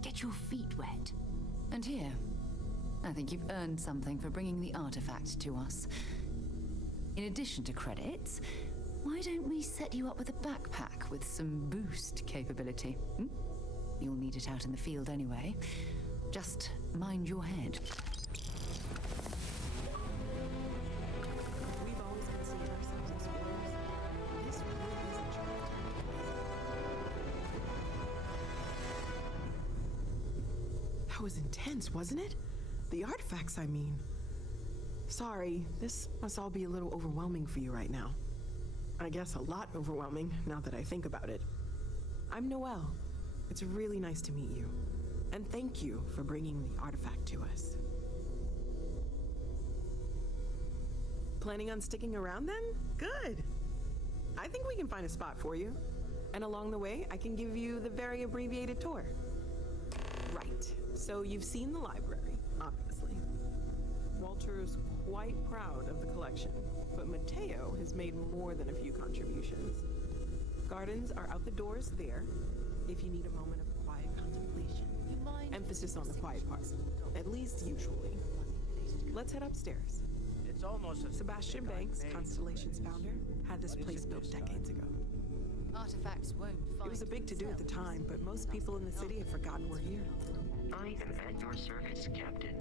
Get your feet wet. And here, I think you've earned something for bringing the artifact to us. In addition to credits, why don't we set you up with a backpack with some boost capability? You'll need it out in the field anyway. Just mind your head. We've always considered ourselves explorers. This really is a challenge. That was intense, wasn't it? The artifacts, I mean. Sorry, this must all be a little overwhelming for you right now. I guess a lot overwhelming, now that I think about it. I'm Noelle. It's really nice to meet you. And thank you for bringing the artifact to us. Planning on sticking around then? Good. I think we can find a spot for you. And along the way, I can give you the very abbreviated tour. Right. So you've seen the library, obviously. Walter's quite proud of the collection, but Mateo has made more than a few contributions. Gardens are out the doors there, if you need a moment of quiet contemplation. Emphasis on the quiet part, at least usually. Let's head upstairs. It's almost Sebastian Banks, Constellation's founder, had this place built decades ago. Artifacts won't find It was a big to-do at the time, but most people in the city have forgotten we're here. I am at your service, Captain.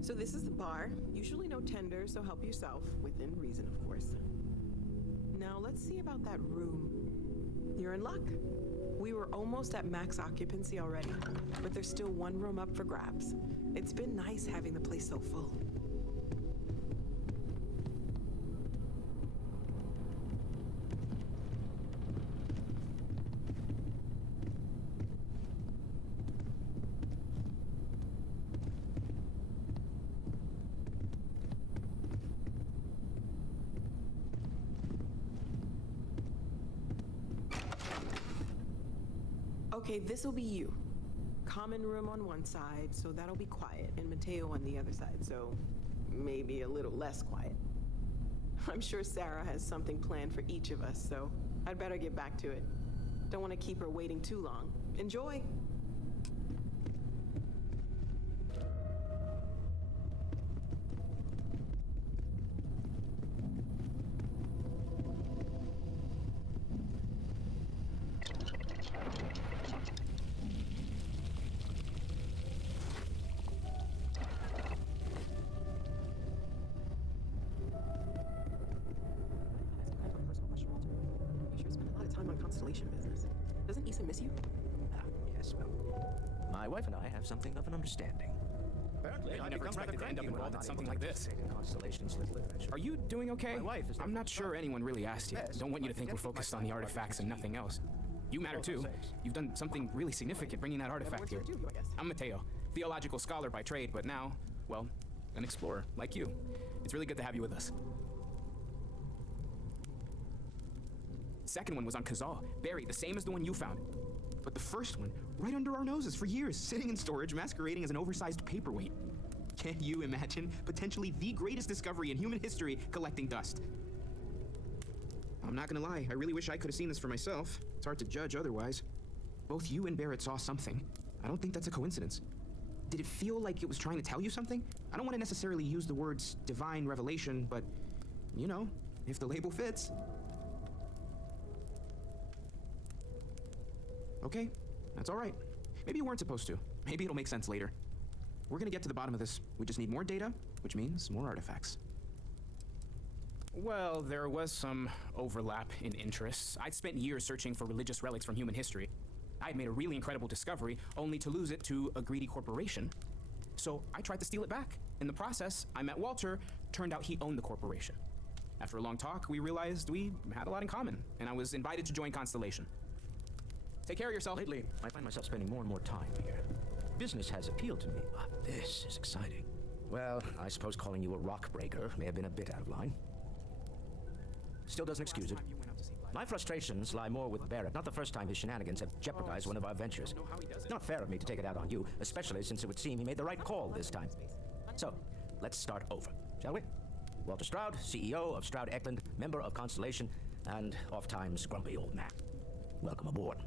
So this is the bar. Usually no tender, so help yourself, within reason, of course. Now let's see about that room. You're in luck. We were almost at max occupancy already, but there's still one room up for grabs. It's been nice having the place so full. Okay, this'll be you. Common room on one side, so that'll be quiet, and Mateo on the other side, so maybe a little less quiet. I'm sure Sarah has something planned for each of us, so I'd better get back to it. Don't want to keep her waiting too long. Enjoy! Constellation business. Doesn't Issa miss you? Yes, well, my wife and I have something of an understanding. Apparently, I never expected to end up involved in something like this. Constellation's little adventure. Are you doing okay? My wife is I'm not sure anyone really asked you. Don't want you to think we're focused on the artifacts and nothing else. You matter too. You've done something really significant bringing that artifact here. I'm Mateo, theological scholar by trade, but now, well, an explorer like you. It's really good to have you with us. Second one was on Kazal, buried, the same as the one you found. But the first one, right under our noses for years, sitting in storage, masquerading as an oversized paperweight. Can you imagine potentially the greatest discovery in human history collecting dust? I'm not gonna lie, I really wish I could have seen this for myself. It's hard to judge otherwise. Both you and Barrett saw something. I don't think that's a coincidence. Did it feel like it was trying to tell you something? I don't want to necessarily use the words divine revelation, but, you know, if the label fits. Okay, that's all right. Maybe you weren't supposed to. Maybe it'll make sense later. We're gonna get to the bottom of this. We just need more data, which means more artifacts. Well, there was some overlap in interests. I'd spent years searching for religious relics from human history. I had made a really incredible discovery, only to lose it to a greedy corporation. So I tried to steal it back. In the process, I met Walter. Turned out he owned the corporation. After a long talk, we realized we had a lot in common, and I was invited to join Constellation. Take care of yourself. Lately, I find myself spending more and more time here. Business has appealed to me. This is exciting. Well, I suppose calling you a rock breaker may have been a bit out of line. Still doesn't excuse it. My frustrations lie more with Barrett. Not the first time his shenanigans have jeopardized one of our ventures. It's not fair of me to take it out on you, especially since it would seem he made the right call this time. So, let's start over, shall we? Walter Stroud, CEO of Stroud Eklund, member of Constellation, and oft-times grumpy old man. Welcome aboard.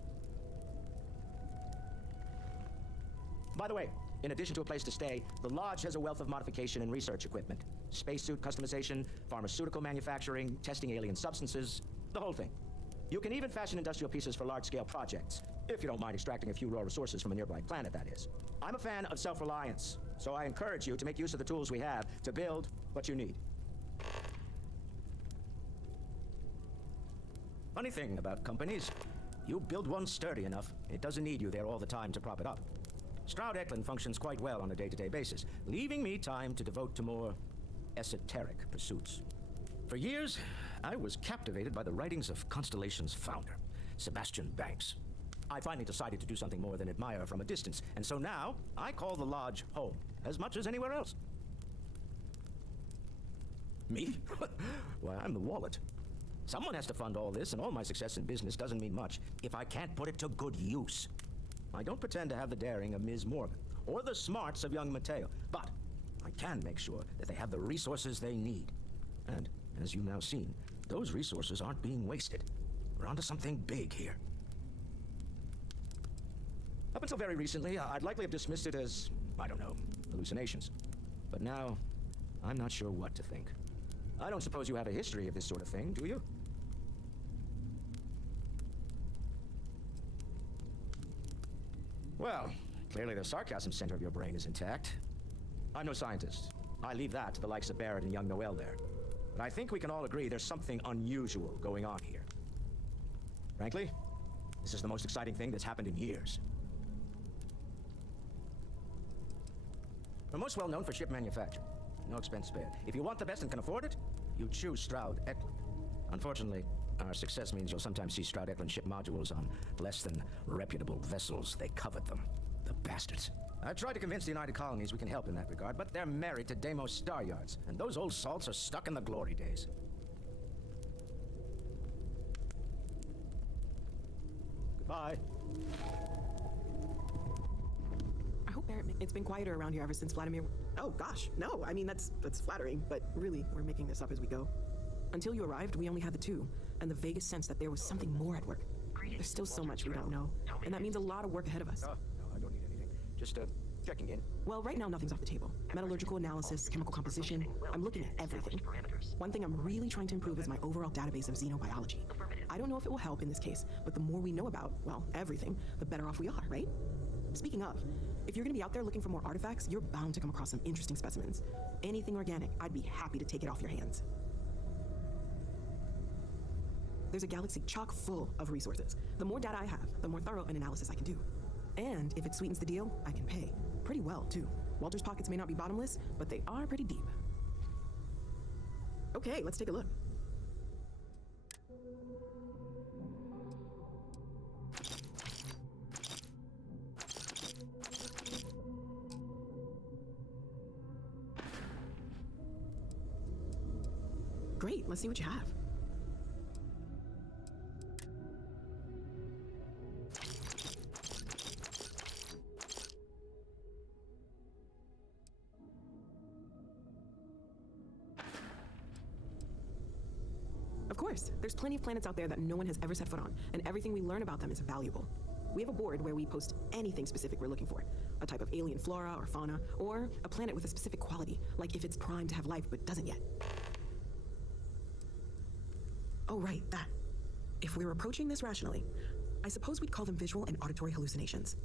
By the way, In addition to a place to stay, the lodge has a wealth of modification and research equipment. Spacesuit customization, pharmaceutical manufacturing, testing alien substances, the whole thing. You can even fashion industrial pieces for large-scale projects, if you don't mind extracting a few raw resources from a nearby planet, that is. I'm a fan of self-reliance, so I encourage you to make use of the tools we have to build what you need. Funny thing about companies, you build one sturdy enough, it doesn't need you there all the time to prop it up. Stroud Eklund functions quite well on a day-to-day basis, leaving me time to devote to more esoteric pursuits. For years, I was captivated by the writings of Constellation's founder, Sebastian Banks. I finally decided to do something more than admire from a distance, and so now I call the lodge home, as much as anywhere else. Me? Why, I'm the wallet. Someone has to fund all this, and all my success in business doesn't mean much if I can't put it to good use. I don't pretend to have the daring of Ms. Morgan, or the smarts of young Mateo, but I can make sure that they have the resources they need. And, as you've now seen, those resources aren't being wasted. We're onto something big here. Up until very recently, I'd likely have dismissed it as, I don't know, hallucinations. But now, I'm not sure what to think. I don't suppose you have a history of this sort of thing, do you? Well, clearly the sarcasm center of your brain is intact. I'm no scientist. I leave that to the likes of Barrett and young Noel there. But I think we can all agree there's something unusual going on here. Frankly, this is the most exciting thing that's happened in years. We're most well known for ship manufacture. No expense spared. If you want the best and can afford it, you choose Stroud Eklund. Unfortunately, our success means you'll sometimes see Stroud Eklund ship modules on less than reputable vessels. They covet them. The bastards. I've tried to convince the United Colonies we can help in that regard, but they're married to Deimos Star Yards, and those old salts are stuck in the glory days. Goodbye. I hope Barrett, it's been quieter around here ever since Vladimir... Oh, gosh, no. I mean, that's flattering, but really, we're making this up as we go. Until you arrived, we only had the two, and the vaguest sense that there was something more at work. There's still so much we don't know, and that means a lot of work ahead of us. No, I don't need anything. Just, checking in. Well, right now, nothing's off the table. Metallurgical analysis, chemical composition, I'm looking at everything. One thing I'm really trying to improve is my overall database of xenobiology. I don't know if it will help in this case, but the more we know about, well, everything, the better off we are, right? Speaking of, if you're gonna be out there looking for more artifacts, you're bound to come across some interesting specimens. Anything organic, I'd be happy to take it off your hands. There's a galaxy chock full of resources. The more data I have, the more thorough an analysis I can do. And if it sweetens the deal, I can pay. Pretty well, too. Walter's pockets may not be bottomless, but they are pretty deep. Okay, let's take a look. Great, let's see what you have. Of course, there's plenty of planets out there that no one has ever set foot on, and everything we learn about them is valuable. We have a board where we post anything specific we're looking for. A type of alien flora or fauna, or a planet with a specific quality, like if it's primed to have life but doesn't yet. Oh, right, that. If we're approaching this rationally, I suppose we'd call them visual and auditory hallucinations.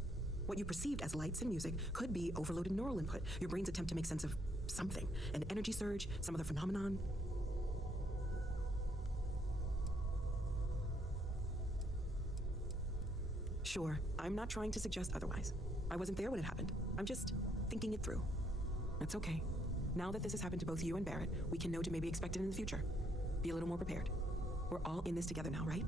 What you perceived as lights and music could be overloaded neural input, your brain's attempt to make sense of something, an energy surge, some other phenomenon. Sure, I'm not trying to suggest otherwise. I wasn't there when it happened. I'm just thinking it through. It's okay. Now that this has happened to both you and Barrett, we can know to maybe expect it in the future. Be a little more prepared. We're all in this together now, right?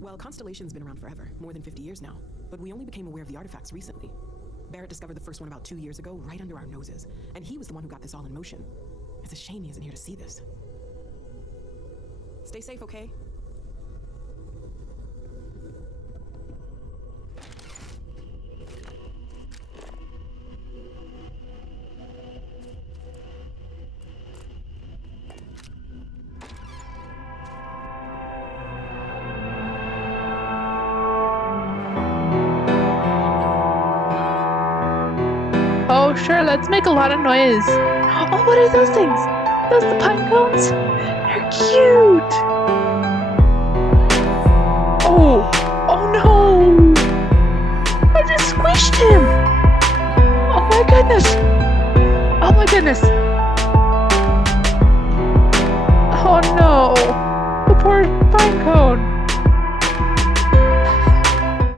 Well, Constellation's been around forever, more than 50 years now, but we only became aware of the artifacts recently. Barrett discovered the first one about 2 years ago, right under our noses, and he was the one who got this all in motion. It's a shame he isn't here to see this. Stay safe, okay? sure, let's make a lot of noise. Oh, what are those things? Those the pine cones? They're cute! Oh! Oh no! I just squished him! Oh my goodness! Oh my goodness! Oh no! The poor pine cone!